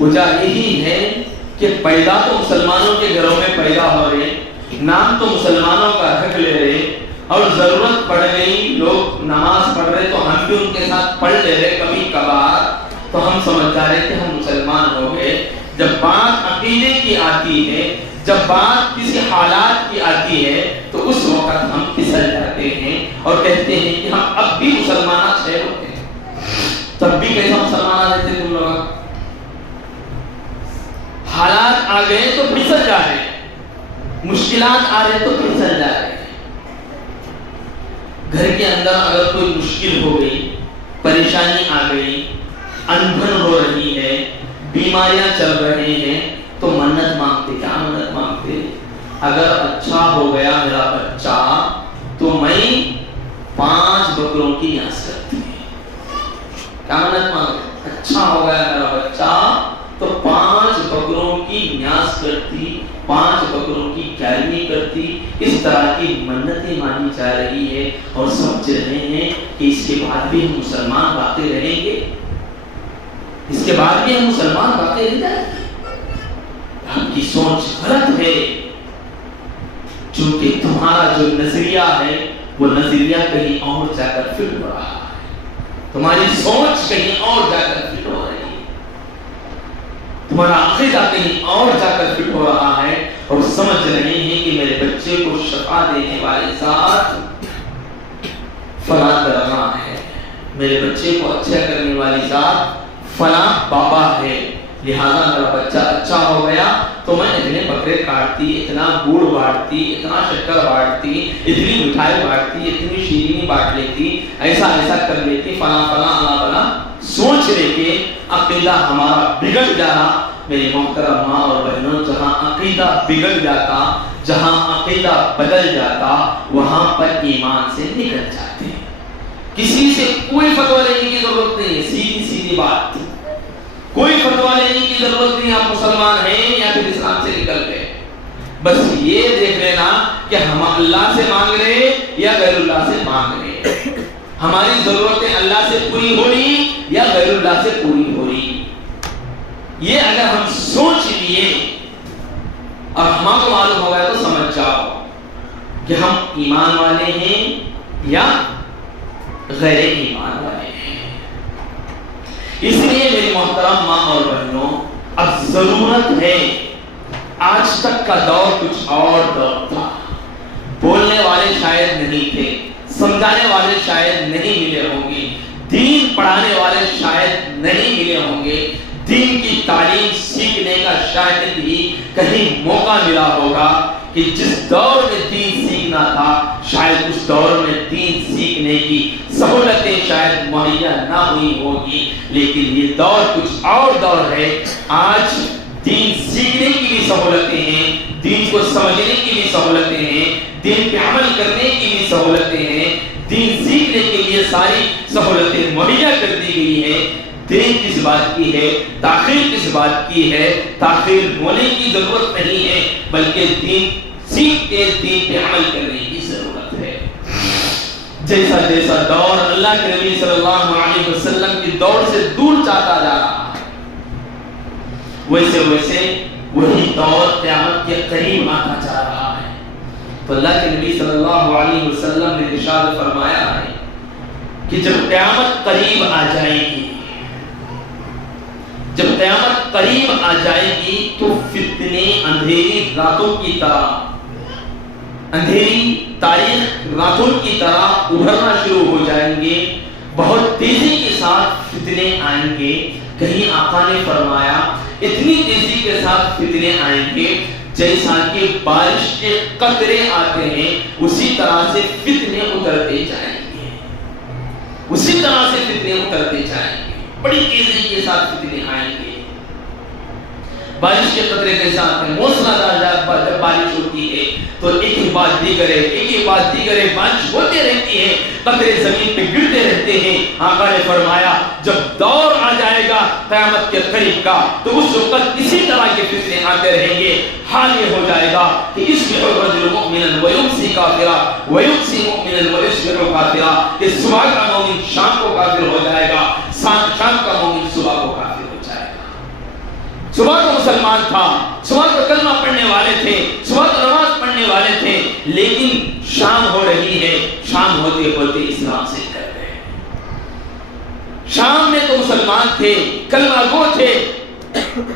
وجہ یہی ہے کہ پیدا تو مسلمانوں کے گھروں میں پیدا ہو رہے، نام تو مسلمانوں کا رکھ لے رہے اور ضرورت پڑ گئی لوگ نماز پڑھ رہے تو ہم بھی ان کے ساتھ پڑھ لے رہے کبھی کبھار، تو ہم سمجھ جا رہے کہ ہم مسلمان ہو گئے۔ جب بات عقیدے کی آتی ہے، جب بات کسی حالات کی آتی ہے تو اس وقت ہم پھسل جاتے ہیں اور کہتے ہیں کہ ہم اب بھی مسلمان ہے ہوتے ہیں۔ تب بھی کیسا مسلمان رہتے تم لوگ؟ حالات آ گئے تو پھسل جا رہے ہیں، مشکلات آ رہے تو پھسل جا رہے ہیں۔ گھر کے اندر اگر کوئی مشکل ہو گئی، پریشانی آ گئی، اندھن ہو رہی ہے، بیماریاں چل رہے ہیں تو منت مانگتے۔ کیا منت مانگتے؟ اگر اچھا ہو گیا میرا بچہ تو میں 5 بکروں کی نیاز کرتی۔ کیا منت مانگتے؟ اچھا ہو گیا میرا بچہ تو 5 بکروں کی نیاز کرتی، 5 بکروں کی کیرمی کرتی۔ اس طرح کی منتیں مانی جا رہی ہے اور سمجھ رہے ہیں کہ اس کے بعد بھی ہم مسلمان باقی رہیں گے، اس کے بعد بھی ہم مسلمان باقی رہ جائیں گے۔ آپ کی سوچ غلط ہے، چونکہ تمہارا جو نظریہ ہے وہ نظریہ کہیں اور جا کر فٹ ہو رہا ہے، تمہاری سوچ کہیں اور جا کر فٹ ہو رہی ہے، تمہارا عقیدہ کہیں اور جا کر فٹ ہو رہا ہے اور سمجھ رہے ہیں کہ میرے بچے کو شفا دینے والے ذات فلاں درگاہ ہے، میرے بچے کو اچھا کرنے والی ذات فلاں بابا ہے، لہذا میرا بچہ اچھا ہو گیا تو میں اتنے بکرے کاٹتی، اتنا گڑ بانٹتی، اتنا شکر بانٹتی، اتنی مٹھائی بانٹتی، اتنی شیرینی بانٹ لیتی، ایسا ایسا کر لیتی، فلاں فلاں اللہ بلا سوچ لے کے عقیدہ ہمارا بگڑ جانا۔ میری محترم ماں اور بہنوں، جہاں عقیدہ بگڑ جاتا، جہاں عقیدہ بدل جاتا، وہاں پر ایمان سے نکل جاتے۔ کسی سے کوئی فتویٰ لینے کی ضرورت نہیں ہے، سیدھی سیدھی بات، کوئی فتویٰ لینے کی ضرورت نہیں۔ آپ مسلمان ہیں یا پھر اسلام سے نکل گئے، بس یہ دیکھ لینا کہ ہم اللہ سے مانگ رہے یا غیر اللہ سے مانگ رہے، ہماری ضرورتیں اللہ سے پوری ہو رہی یا غیر اللہ سے پوری ہو رہی۔ یہ اگر ہم سوچ لیے اور ہمارا کو معلوم ہو گیا تو سمجھ جاؤ کہ ہم ایمان والے ہیں یا غیر ایمان والے ہیں۔ اس لیے میری محترم ماں اور بہنوں، اب ضرورت ہے، آج تک کا دور کچھ اور دور تھا، بولنے والے شاید نہیں تھے، سمجھانے والے شاید نہیں ملے ہوں گے، دین پڑھانے والے شاید نہیں ملے ہوں گے، دین کی تعلیم سیکھنے کا شاید ہی کہیں موقع ملا ہوگا کہ جس دور میں دین سیکھنا تھا شاید اس دور میں دین سیکھنے کی سہولتیں شاید مہیا نہ ہوئی ہوگی، لیکن یہ دور کچھ اور دور ہے۔ آج دین سیکھنے کی بھی سہولتیں ہیں، دین کو سمجھنے کی بھی سہولتیں ہیں، دین پہ عمل کرنے کی بھی سہولتیں ہیں، دین سیکھنے کے لیے ساری سہولتیں مہیا کر دی گئی ہیں۔ دیر کس بات کی ہے، تاخیر کس بات کی ہے؟ تاخیر ہونے کی ضرورت نہیں ہے، بلکہ دین سیکھ کے دین پہ عمل کرنے کی ضرورت ہے۔ جیسا جیسا دور اللہ کے نبی صلی اللہ علیہ وسلم کی دور سے دور جاتا جا رہا ہے، ویسے ویسے وہی دور قیامت کے قریب آتا جا رہا ہے۔ تو اللہ کے نبی صلی اللہ علیہ وسلم نے ارشاد فرمایا ہے کہ جب قیامت قریب آ جائے گی، جب قیامت قریب آ جائے گی تو فتنے اندھیری راتوں کی طرح، اندھیری تاریخ راتوں کی طرح ابھرنا شروع ہو جائیں گے، بہت تیزی کے ساتھ فتنے آئیں گے۔ کہیں آقا نے فرمایا اتنی تیزی کے ساتھ فتنے آئیں گے جیسا کہ بارش کے قطرے آتے ہیں، اسی طرح سے فتنے اترتے جائیں گے، اسی طرح سے فتنے اترتے جائیں گے، بڑی تیزی کے ساتھ فتنے آئیں گے۔ بارش کے قطرے کے ساتھ موسلادھار جب بارش ہوتی ہے تو ایک ہی بات دیگرے بارش ہوتے رہتی ہے، قطرے زمین پہ گرتے رہتے ہیں۔ آقا نے فرمایا جب دور آ جائے گا قیامت کے قریب کا تو اس وقت اسی طرح کے فتنے آتے رہیں گے۔ حال یہ ہو جائے گا کہ یصبح الرجل مؤمنا ویمسی کافرا ویمسی مؤمنا ویصبح کافرا، کہ صبح کا مومن شام کو کافر ہو جائے گا، شام کا مومن صبح کو کافر ہو جائے گا۔ صبح کو مسلمان تھا، صبح کو کلمہ پڑھنے والے تھے، صبح کو نماز پڑھنے والے لیکن شام ہو رہی ہے، شام ہوتے ہوتے اسلام سے کر گئے۔ شام میں تو مسلمان تھے، کلمہ گو تھے،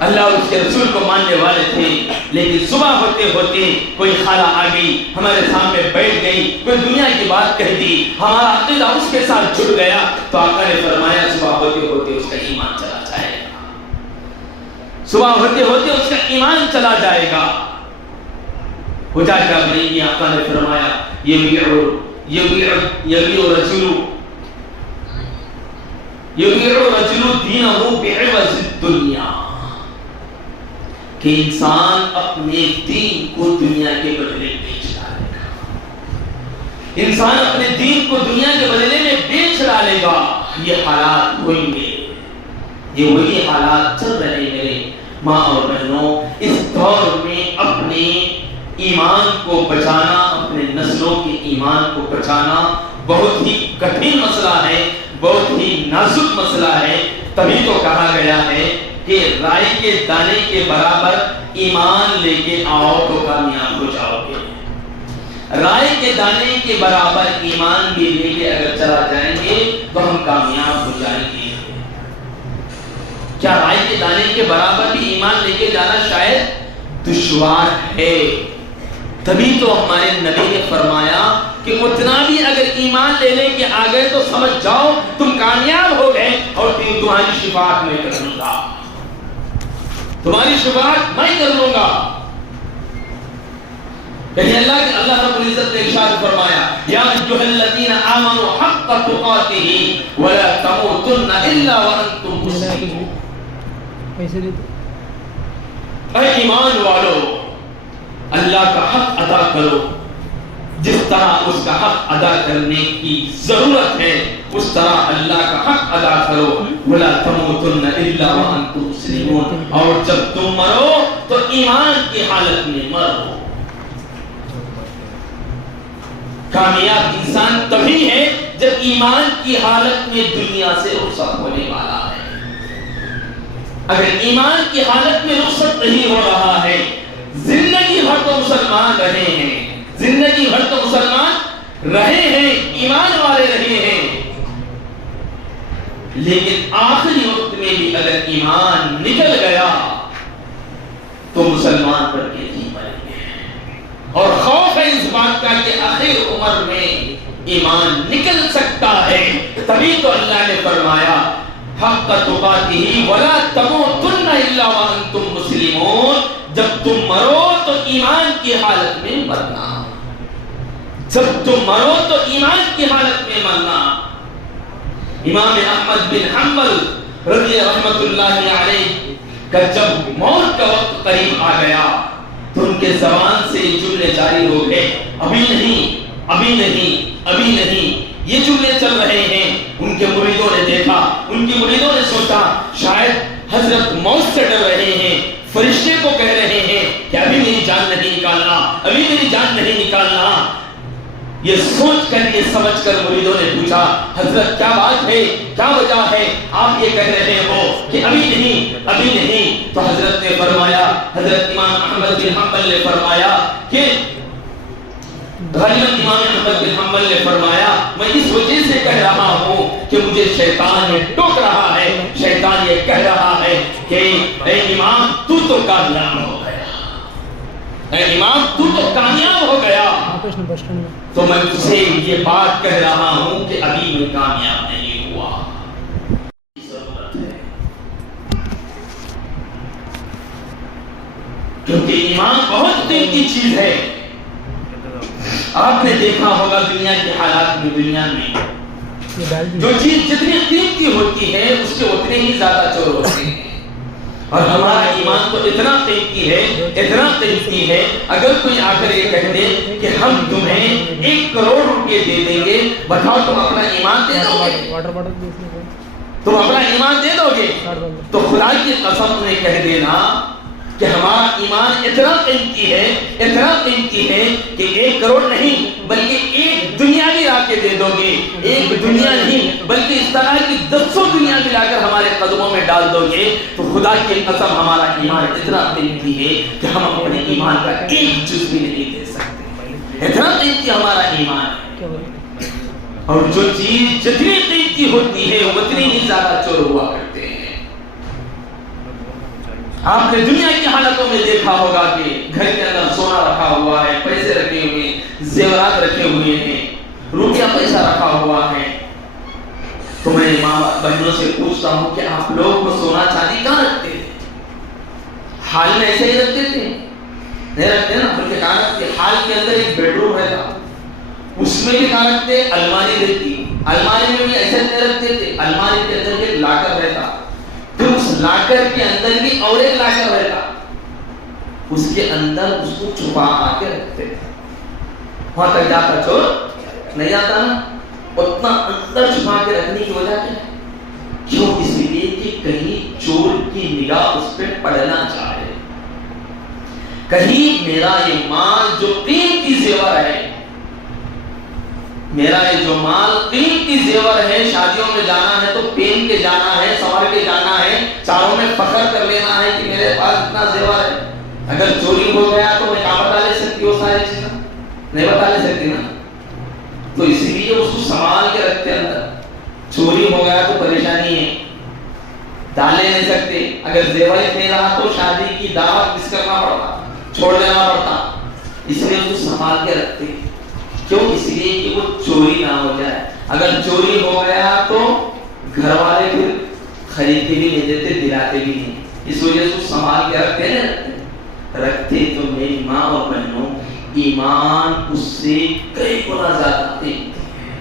اللہ اور اس کے رسول کو ماننے والے تھے، لیکن صبح ہوتے ہوتے کوئی خالہ آ گئی، ہمارے سامنے بیٹھ گئی، کوئی دنیا کی بات کہہ دی، ہمارا عقیدہ اس کے ساتھ جڑ گیا، تو آقا نے فرمایا صبح ہوتے ہوتے اس کا ایمان چلا جائے گا، صبح ہوتے ہوتے اس کا ایمان چلا جائے گا۔ وجہ کیا بنی؟ آقا نے فرمایا یبیع رجل دینہ بعوض الدنیا، کہ انسان اپنے دین کو دنیا کے بدلے بیچ ڈالے گا، انسان اپنے دین کو دنیا کے بدلے میں بیچ ڈالے گا۔ یہ حالات ہوئیں گے، یہ وہی حالات چل رہے میرے ماں اور بہنوں۔ اس دور میں اپنے ایمان کو بچانا، اپنے نسلوں کے ایمان کو بچانا بہت ہی کٹھن مسئلہ ہے، بہت ہی نازک مسئلہ ہے۔ تبھی تو کہا گیا ہے کہ رائی کے دانے کے برابر ایمان لے کے آؤ تو کامیاب ہو جاؤ گے۔ رائی کے دانے کے برابر ایمان بھی لے کے اگر چلا جائیں گے تو ہم کامیاب ہو جائیں گے۔ کیا رائی کے دانے کے برابر بھی ایمان لے کے جانا شاید دشوار ہے؟ تبھی تو ہمارے نبی نے فرمایا کہ اتنا بھی اگر ایمان لے لے کے آ گئے تو سمجھ جاؤ تم کامیاب ہو گئے، اور تمہاری شفاعت میں کر لوں گا، تمہاری شفاعت میں کر لوں گا۔ یعنی اللہ رب العزت نے ارشاد فرمایا یا ایھا الذین آمنوا حق تقاتہ ولا تموتن الا وانتم مسلمون، اے ایمان والو اللہ کا حق ادا کرو، جس طرح اس کا حق ادا کرنے کی ضرورت ہے اس طرح اللہ کا حق ادا کرو۔ وَلَا تَمُوتُنَّ إِلَّا وَأَنْتُمْ مُسْلِمُونَ، اور جب تم مرو تو ایمان کی حالت میں مرو۔ کامیاب انسان تبھی ہے جب ایمان کی حالت میں دنیا سے رخصت ہونے والا ہے۔ اگر ایمان کی حالت میں رخصت نہیں ہو رہا ہے، زندگی بھر تو مسلمان رہے ہیں، زندگی بھر تو مسلمان رہے ہیں، ایمان والے رہے ہیں، لیکن آخری وقت میں بھی اگر ایمان نکل گیا تو مسلمان پر کے نہیں مریں گے۔ اور خوف ہے اس بات کا کہ آخر عمر میں ایمان نکل سکتا ہے، تبھی تو اللہ نے فرمایا حق تقاتہ ولا تموتن الا وانتم مسلمون، جب تم مرو تو ایمان کی حالت میں مرنا، جب تم مرو تو ایمان کی حالت میں مرنا۔ امام احمد بن حنبل رضی رحمت اللہ علیہ کا جب موت کا وقت قریب آ گیا تو ان کے زبان سے یہ جملے جاری ہو گئے، ابھی نہیں ابھی نہیں ابھی نہیں، یہ جملے چل رہے ہیں۔ ان کے مریدوں نے دیکھا، ان کے مریدوں نے سوچا شاید حضرت موت سے ڈر رہے ہیں، فرشتے کو کہہ رہے ہیں کہ ابھی میری جان نہیں نکالنا، ابھی میری جان نہیں نکالنا۔ یہ سوچ کر، یہ سمجھ کر مریدوں نے پوچھا حضرت کیا بات ہے، کیا وجہ ہے آپ یہ کہہ رہے ہو کہ ابھی نہیں ابھی نہیں؟ تو حضرت نے فرمایا، حضرت امام احمد بن حنبل نے فرمایا کہ غالباً امام احمد بن حنبل نے فرمایا میں اس وجہ سے کہہ رہا ہوں کہ مجھے شیطان یہ ٹوک رہا ہے، شیطان یہ کہہ رہا ہے کہ اے امام تو کامیاب ہو گیا، اے امام تو کامیاب ہو گیا، تو میں تجھے یہ بات کہہ رہا ہوں کہ ابھی میں کامیاب نہیں ہوا۔ کیونکہ ایمان بہت قیمتی چیز ہے۔ آپ نے دیکھا ہوگا دنیا کے حالات میں، دنیا میں جو چیز جتنی قیمتی ہوتی ہے اس کے اتنے ہی زیادہ چور ہوتے ہیں، اور ہمارا ایمان تو اتنا قیمتی ہے، اتنا قیمتی ہے، اگر کوئی آ کر یہ کہہ دے کہ ہم تمہیں 1 کروڑ روپے دے دیں گے، بتاؤ تم اپنا ایمان دے دو گے؟ تم اپنا ایمان دے دو گے؟ تو خدا کی قسم نے کہہ دینا کہ ہمارا ایمان اتنا قیمتی ہے، اتنا قیمتی ہے کہ 1 کروڑ نہیں بلکہ 1 دنیا بھی لا کے دے دو گے، 1 دنیا نہیں بلکہ اس طرح کی 100 دنیا بھی لا کر ہمارے قدموں میں ڈال دو گے، تو خدا کی قسم ہمارا ایمان اتنا قیمتی ہے کہ ہم اپنے ایمان کا 1 جز بھی نہیں دے سکتے۔ اتنا قیمتی ہمارا ایمان ہے، اور جو چیز جتنی قیمتی ہوتی ہے اتنی ہی زیادہ چور ہوا کرتے ہیں۔ آپ نے دنیا کی حالتوں میں دیکھا ہوگا کہ گھر کے اندر سونا رکھا ہوا ہے، پیسے رکھے ہوئے ہیں، زیورات رکھے ہوئے ہیں، روپیہ پیسہ رکھا ہوا ہے، تو میں ماں بہنوں سے پوچھتا ہوں کہ آپ لوگ وہ سونا چاندی کہاں رکھتے تھے؟ حال میں ایسے ہی رکھتے تھے؟ نہیں رکھتے نا، بلکہ کہاں رکھتے؟ حال کے اندر ایک بیڈ روم رہتا، اس میں بھی کہاں رکھتے؟ الماری رہتی، الماری میں بھی ایسے نہیں رکھتے تھے، الماری کے اندر ایک لاکر رہتا، پھر اس لاکر کے اندر بھی اور ایک لاکر رہتا، اس کے اندر اس کو چھپا کے رکھتے تھے۔ وہاں تک جاتا چور نہیں جاتا نا، اتنا اندر چھپا کے رکھنے کی وجہ کیا ہے؟ کیوں؟ اس لیے کہ کہیں چور کی نگاہ اس پہ پڑنا چاہے، کہیں میرا یہ مال جو قیمتی زیور ہے، میرا یہ جو مال قیمتی زیور ہے، شادیوں میں جانا ہے تو پہن کے جانا ہے، سنور کے جانا ہے، چاروں میں فخر کر لینا ہے کہ میرے پاس اتنا زیور ہے، اگر چوری ہو گیا تو میں کہاں بتا لے سکتی ہوں؟ ساری چیزیں نہیں بتا لے سکتی نا، تو اسی لیے اس کو سنبھال کے رکھتے اندر۔ چوری ہو گیا تو پریشانی ہے، ڈالے نہیں سکتے، اگر زیور نہیں رہا تو شادی کی دعوت مس کرنا پڑتا، چھوڑ دینا پڑتا، اس لیے اس کو سنبھال کے رکھتے۔ کیوں؟ اس لیے کہ وہ چوری نہ ہو جائے، اگر چوری ہو گیا تو گھر والے پھر خرید کے بھی نہیں دیتے، دلاتے بھی نہیں، اس وجہ سے سنبھال کے رکھتے ہیں۔ رکھتے تو میری ماں اور بہنوں ایمان اس سے کئی گنا زیادہ قیمتی ہے،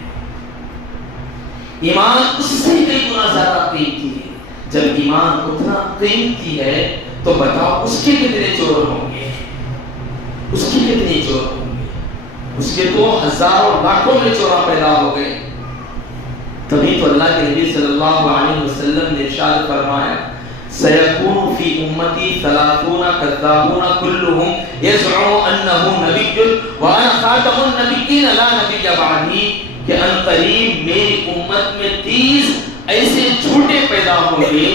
ایمان اس سے کئی گنا زیادہ قیمتی ہے۔ جب ایمان اتنا قیمتی ہے تو بتاؤ اس کے کتنے چور ہوں گے، اس کے کتنے چور ہوں گے، اس کے تو ہزاروں لاکھوں میں چورا پیدا ہو گئے۔ تبھی تو اللہ کے نبی صلی اللہ علیہ وسلم نے ارشاد فرمایا سيكون في أمتي 30 كذابون كلهم يزعم أنه نبي وأنا خاتم النبيين لا نبي بعدي، کہ ان قریب میری امت میں 30 ایسے جھوٹے پیدا ہوں گے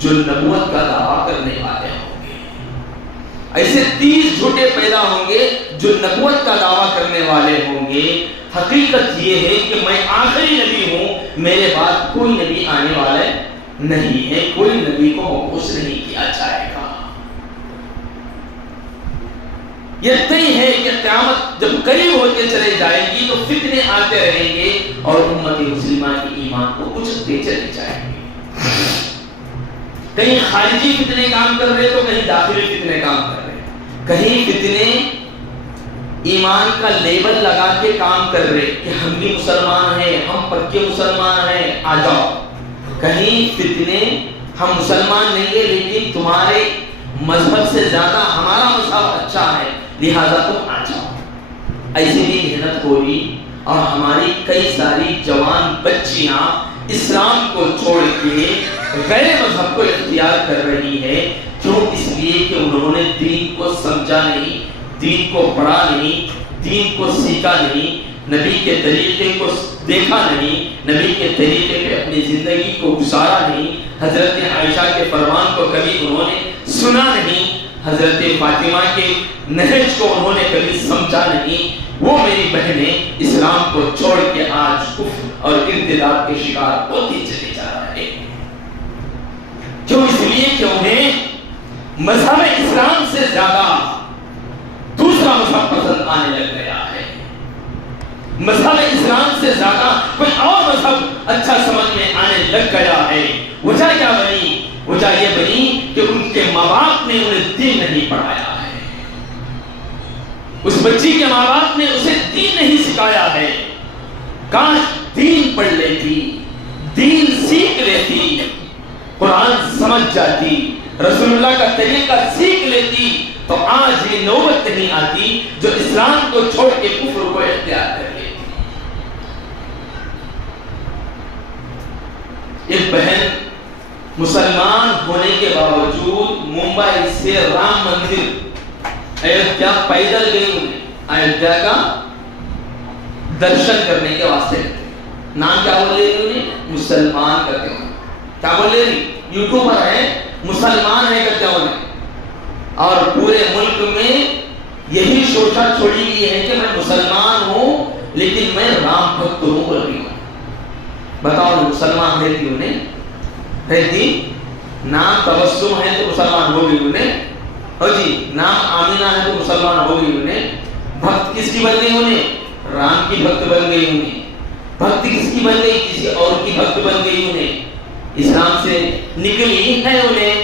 جو نبوت کا دعویٰ کرنے والے ہوں گے، ایسے 30 جھوٹے پیدا ہوں گے جو نبوت کا دعویٰ کرنے والے ہوں گے۔ حقیقت یہ ہے کہ میں آخری نبی ہوں، میرے بعد کوئی نبی آنے والا نہیں ہے، کوئی نبی کو مبعوث نہیں کیا جائے گا۔ یہ طے ہے کہ قیامت جب قریب ہوتے چلے جائے گی تو فتنے آتے رہیں گے اور امت مسلمہ کی ایمان کو کچلتے چلے جائیں گے۔ کہیں خارجی فتنے کام کر رہے تو کہیں داخلی فتنے کام کر رہے، کہیں فتنے ایمان کا لیبل لگا کے کام کر رہے کہ ہم بھی مسلمان ہیں، ہم پکے مسلمان ہیں، آ جاؤ۔ کہیں فتنے ہم مسلمان نہیں ہیں لیکن تمہارے مذہب سے زیادہ ہمارا مذہب اچھا ہے لہذا تم آ جاؤ، ایسی بھی محنت ہوئی اور ہماری کئی ساری جوان بچیاں اسلام کو چھوڑ کے غیر مذہب کو اختیار کر رہی ہے۔ کیوں؟ اس لیے کہ انہوں نے دین کو سمجھا نہیں، دین کو پڑھا نہیں، دین کو سیکھا نہیں، نبی کے طریقے کو دیکھا نہیں، نبی کے طریقے پہ اپنی زندگی کو گزارا نہیں، حضرت عائشہ کے فرمان کو کبھی انہوں نے سنا نہیں، حضرت فاطمہ کے نہج کو انہوں نے کبھی سمجھا نہیں۔ وہ میری بہنیں اسلام کو چھوڑ کے آج کفر اور ارتداد کے شکار ہوتی چلی جا رہے ہیں۔ کیوں؟ اس لیے کہ انہیں مذہب اسلام سے زیادہ دوسرا مذہب پسند آنے لگ گیا ہے، مذہب اسلام سے زیادہ کوئی اور مذہب اچھا سمجھ میں آنے لگ گیا ہے۔ وجہ کیا بنی؟ وجہ یہ بنی کہ ان کے ماں باپ نے انہیں دین نہیں پڑھایا ہے، اس بچی کے ماں باپ نے اسے دین نہیں سکھایا ہے۔ کاش دین پڑھ لیتی، دین سیکھ لیتی، قرآن سمجھ جاتی، رسول اللہ کا طریقہ سیکھ لیتی تو آج یہ نوبت نہیں آتی جو اسلام کو چھوڑ کے کفر کو اختیار کر لیتی۔ ایک بہن مسلمان ہونے کے باوجود ممبئی سے رام مندر ایودھیا پیدل گئی، انہیں ایودھیا کا درشن کرنے کے واسطے۔ نام کیا بول رہی انہیں؟ مسلمان کرتے ہیں، کیا بول رہی؟ یوٹیوبر ہے، مسلمان ہے کرتے ہیں انہیں، اور پورے ملک میں یہی سوشل سوچا چھوڑی ہوئی ہے کہ میں مسلمان ہوں لیکن میں رام بھکت ہوں بول رہی ہوں. بتاؤ مسلمان رہتی انہیں رہتی نام تبسم ہے تو مسلمان ہو گئی انہیں, اور جی نام آمینہ ہے تو مسلمان ہو گئی انہیں. بھکت کس کی بن گئی انہیں؟ رام کی بھکت بن گئی انہیں. بھکت کس کی بن گئی؟ کسی اور کی بھکت بن گئی انہیں. اسلام سے نکلی ہے انہیں,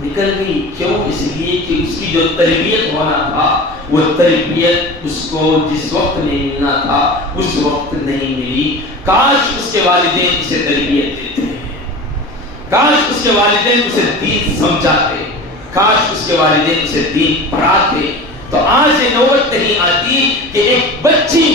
نکل گئی. کیوں؟ اس لیے کہ اس کی جو تربیت ہونا تھا وہ تربیت اس کو جس وقت نہیں ملنا تھا اس وقت نہیں ملی. کاش اس کے والدین اسے تربیت دیتے, کاش اس کے والدین اسے دین سمجھاتے, کاش اس کے والدین اسے دین پڑھاتے, تو آج یہ نوبت نہیں آتی کہ ایک بچی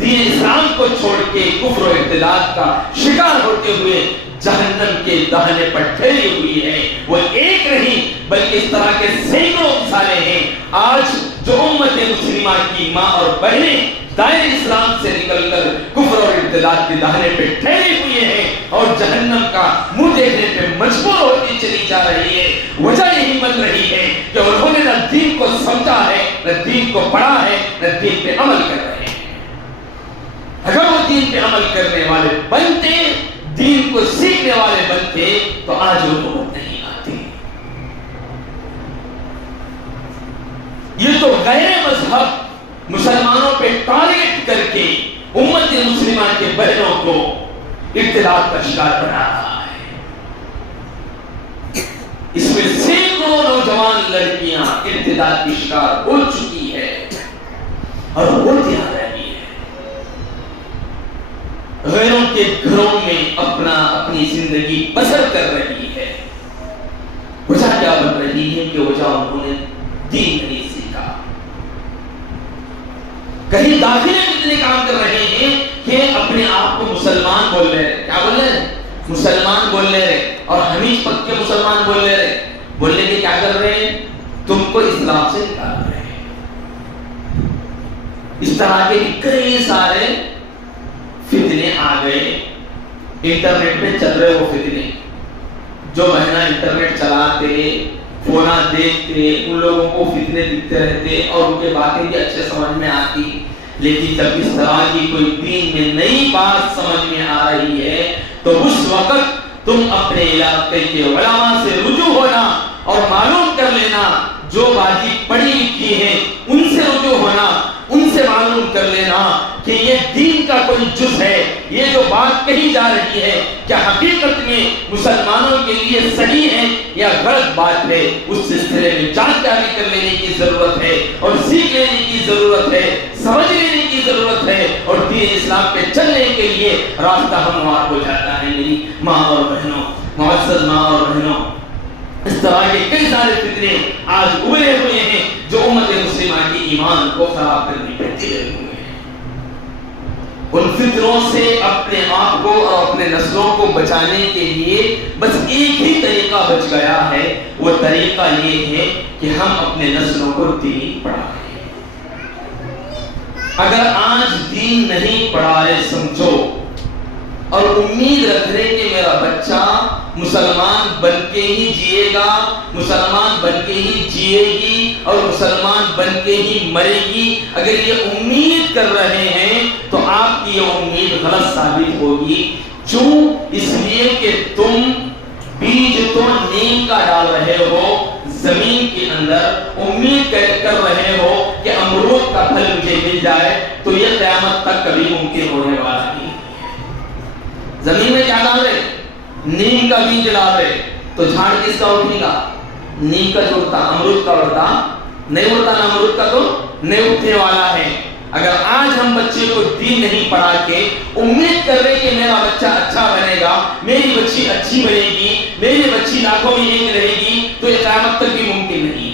دین اسلام کو چھوڑ کے کفر و ارتداد کا شکار ہوتے ہوئے جہنم کے دہنے پر ٹھہری ہوئی ہے. وہ ایک نہیں بلکہ اس طرح کے سینکڑوں مثالیں ہیں. آج جو امت مسلمہ کی ماں اور بہنیں دائرے اسلام سے نکل کر کفر اور ارتداد کے دہنے پہ ٹھہری ہوئی ہیں اور جہنم کا منہ دیکھنے پہ مجبور ہوتی چلی جا رہی ہے, وجہ یہی بن رہی ہے کہ انہوں نے نہ دین کو سمجھا ہے, نہ دین کو پڑھا ہے, نہ دین پہ عمل کر رہے ہیں. اگر وہ دین پہ عمل کرنے والے بنتے, دین کو سیکھنے والے بنتے, تو آج وہ نوبت نہیں آتی. یہ تو غیر مذہب مسلمانوں پہ ٹارگٹ کر کے امت مسلمہ کے بہنوں کو ارتداد کا شکار بنا رہا ہے. اس میں سینکڑوں نوجوان لڑکیاں ارتداد کی شکار ہو چکی ہے اور ہوتی آ رہی ہے. غیروں کے گھروں میں اپنی زندگی بسر کر رہی ہے. وجہ کیا بن رہی ہے کہ وجہ انہوں نے دین نہیں سیکھا. کہیں داخلے کتنے کام کر رہے ہیں کہ اپنے آپ کو مسلمان بول رہے ہیں. کیا بول رہے ہیں؟ مسلمان بول رہے ہیں. اور ہمیش پکے مسلمان بول رہے ہیں. بولنے کے کیا کر رہے ہیں؟ تم کو اسلام سے نکال رہے ہیں. اس طرح کے کئی سارے فتنے آ گئے. انٹرنیٹ پہ چل رہے وہ فتنے. جو بہنا انٹرنیٹ چلاتے, فونا دیکھتے, ان لوگوں کو فتنے دکھتے رہتے اور ان کے باتیں بھی اچھے سمجھ میں آتی. لیکن جب اس طرح کی کوئی دین میں نئی بات سمجھ میں آ رہی ہے تو اس وقت تم اپنے علاقے کے علماء سے رجوع ہونا اور معلوم کر لینا, جو بازی پڑھی لکھی ہیں ان سے رجوع ہونا, ان سے معلوم کر لینا کہ یہ دین کا کوئی جز ہے. یہ جو بات کہی جا رہی ہے کیا حقیقت میں مسلمانوں کے لیے صحیح ہے یا غلط بات ہے. اس سلسلے میں جانکاری کر لینے کی ضرورت ہے اور سیکھ لینے کی ضرورت ہے, سمجھ لینے کی ضرورت ہے, اور دین اسلام پہ چلنے کے لیے راستہ ہموار ہو جاتا ہے. میری ماں اور بہنوں, معزز ماں اور بہنوں, اس طرح کے کئی سارے فتنے آج ابھرے ہوئے ہیں جو امت مسلمہ کی ایمان کو خراب کرنے پہ تلے ہوئے ہیں. ان فتنوں سے اپنے آپ کو اور اپنے نسلوں کو بچانے کے لیے بس ایک ہی طریقہ بچ گیا ہے. وہ طریقہ یہ ہے کہ ہم اپنے نسلوں کو دین پڑھائیں. اگر آج دین نہیں پڑھائے سمجھو اور امید رکھ رہے کہ میرا بچہ مسلمان بن کے ہی جیے گا, مسلمان بن کے ہی جیے گی اور مسلمان بن کے ہی مرے گی, اگر یہ امید کر رہے ہیں تو آپ کی یہ امید غلط ثابت ہوگی. کیوں؟ اس لیے کہ تم بیج تو نیم کا ڈال رہے ہو زمین کے اندر, امید کر رہے ہو کہ امرود کا پھل مجھے مل جائے, تو یہ قیامت تک کبھی ممکن ہونے والا نہیں. زمین میں کیا ڈال رہے؟ نیم کا بیج ڈال رہے, تو جھاڑ کس کا اٹھے گا؟ نیم کا جو اٹھتا, امرود کا اٹھتا نہیں اٹھتا, نہ امرود کا تو نہیں اٹھنے والا ہے. اگر آج ہم بچے کو دین نہیں پڑھا کے امید کر رہے کہ میرا بچہ اچھا بنے گا, میری بچی اچھی بنے گی, میری بچی لاکھوں میں ایک رہے گی, تو یہ قیامت تک بھی ممکن نہیں ہے.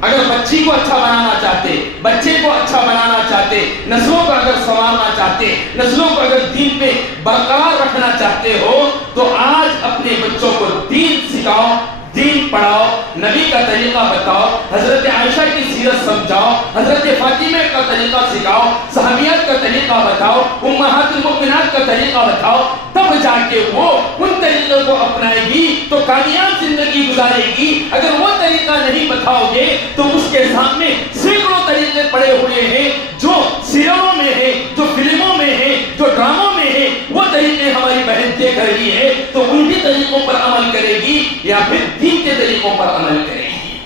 اگر بچی کو اچھا بنانا چاہتے, بچے کو اچھا بنانا چاہتے, نسلوں کو اگر سنوارنا چاہتے, نسلوں کو اگر دین پہ برقرار رکھنا چاہتے ہو, تو آج اپنے بچوں کو دین سکھاؤ, دین پڑھاؤ، نبی کا طریقہ بتاؤ، حضرت عائشہ کی سیرت سمجھاؤ، حضرت فاطمہ کا طریقہ سکھاؤ، صحابیات کا طریقہ بتاؤ، امہات المؤمنات کا طریقہ بتاؤ، تب جا کے وہ ان طریقوں کو اپنائے گی تو کامیاب زندگی گزارے گی۔ اگر وہ طریقہ نہیں بتاؤ گے تو اس کے سامنے سینکڑوں طریقے پڑے ہوئے ہیں جو سیریلوں میں ہیں، جو فلموں میں ہیں، جو ڈراموں میں ہیں، وہ طریقے ہماری بہن دیکھ رہی ہے تو انہی طریقوں پر عمل کرے گی یا پھر دین کے طریقوں پر عمل کرے گی۔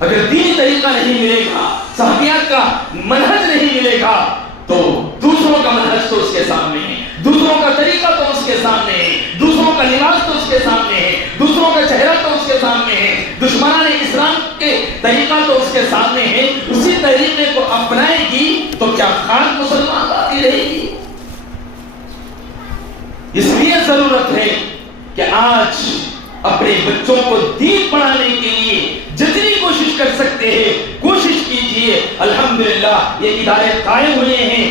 اگر دینی طریقہ نہیں ملے گا، صحابیات کا منہج نہیں ملے گا تو دوسروں کا منہج تو اس کے سامنے ہے، دوسروں کا طریقہ تو اس کے سامنے ہے، دوسروں کا لباس تو اس کے سامنے ہے، دوسروں کا چہرہ تو اس کے سامنے ہے، دشمنان اسلام کے طریقہ تو اس کے سامنے ہے۔ اسی طریقے کو اپنائے گی تو کیا خاص مسلمان باقی رہے گی؟ اس لیے ضرورت ہے کہ آج اپنے بچوں کو دین پڑھانے کے لیے جتنی کوشش کر سکتے ہیں کوشش کیجئے۔ الحمدللہ یہ ادارے قائم ہوئے ہیں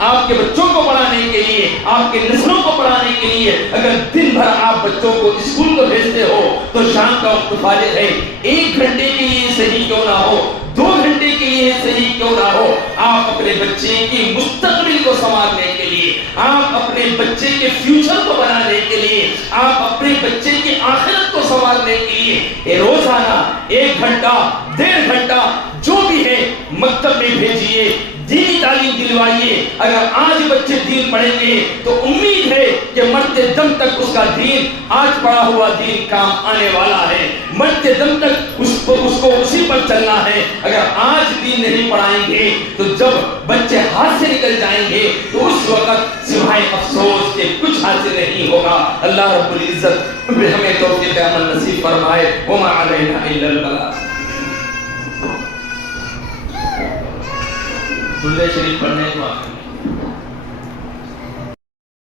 آپ کے بچوں کو پڑھانے کے لیے، آپ کے نسلوں کو پڑھانے کے لیے۔ اگر دن بھر آپ بچوں کو اسکول کو بھیجتے ہو تو شام کا وقت فارغ ہے، 1 گھنٹے کے لیے صحیح کیوں نہ ہو، 2 گھنٹے کے لیے صحیح کیوں نہ ہو، آپ اپنے بچے کی مستقبل کو سنوارنے کے لیے، آپ اپنے بچے کے فیوچر کو بنانے کے لیے، آپ اپنے بچے کی آخرت کو سنوارنے کے لیے روزانہ 1 گھنٹہ 1.5 گھنٹا جو بھی ہے مکتب میں بھیجیے، دینی تعلیم دلوائیے۔ اگر آج بچے دین پڑھیں گے تو امید ہے کہ مرتے دم تک اس کا دین، آج پڑھا ہوا دین کام آنے والا ہے، مرتے دم تک اس کو اسی پر چلنا ہے۔ اگر آج دین نہیں پڑھائیں گے تو جب بچے ہاتھ سے نکل جائیں گے تو اس وقت سوائے افسوس کے کچھ حاصل نہیں ہوگا۔ اللہ رب العزت ہمیں توفیق عمل نصیب فرمائے۔ وما علینا الا البلاغ۔ درود شریف پڑھنے کو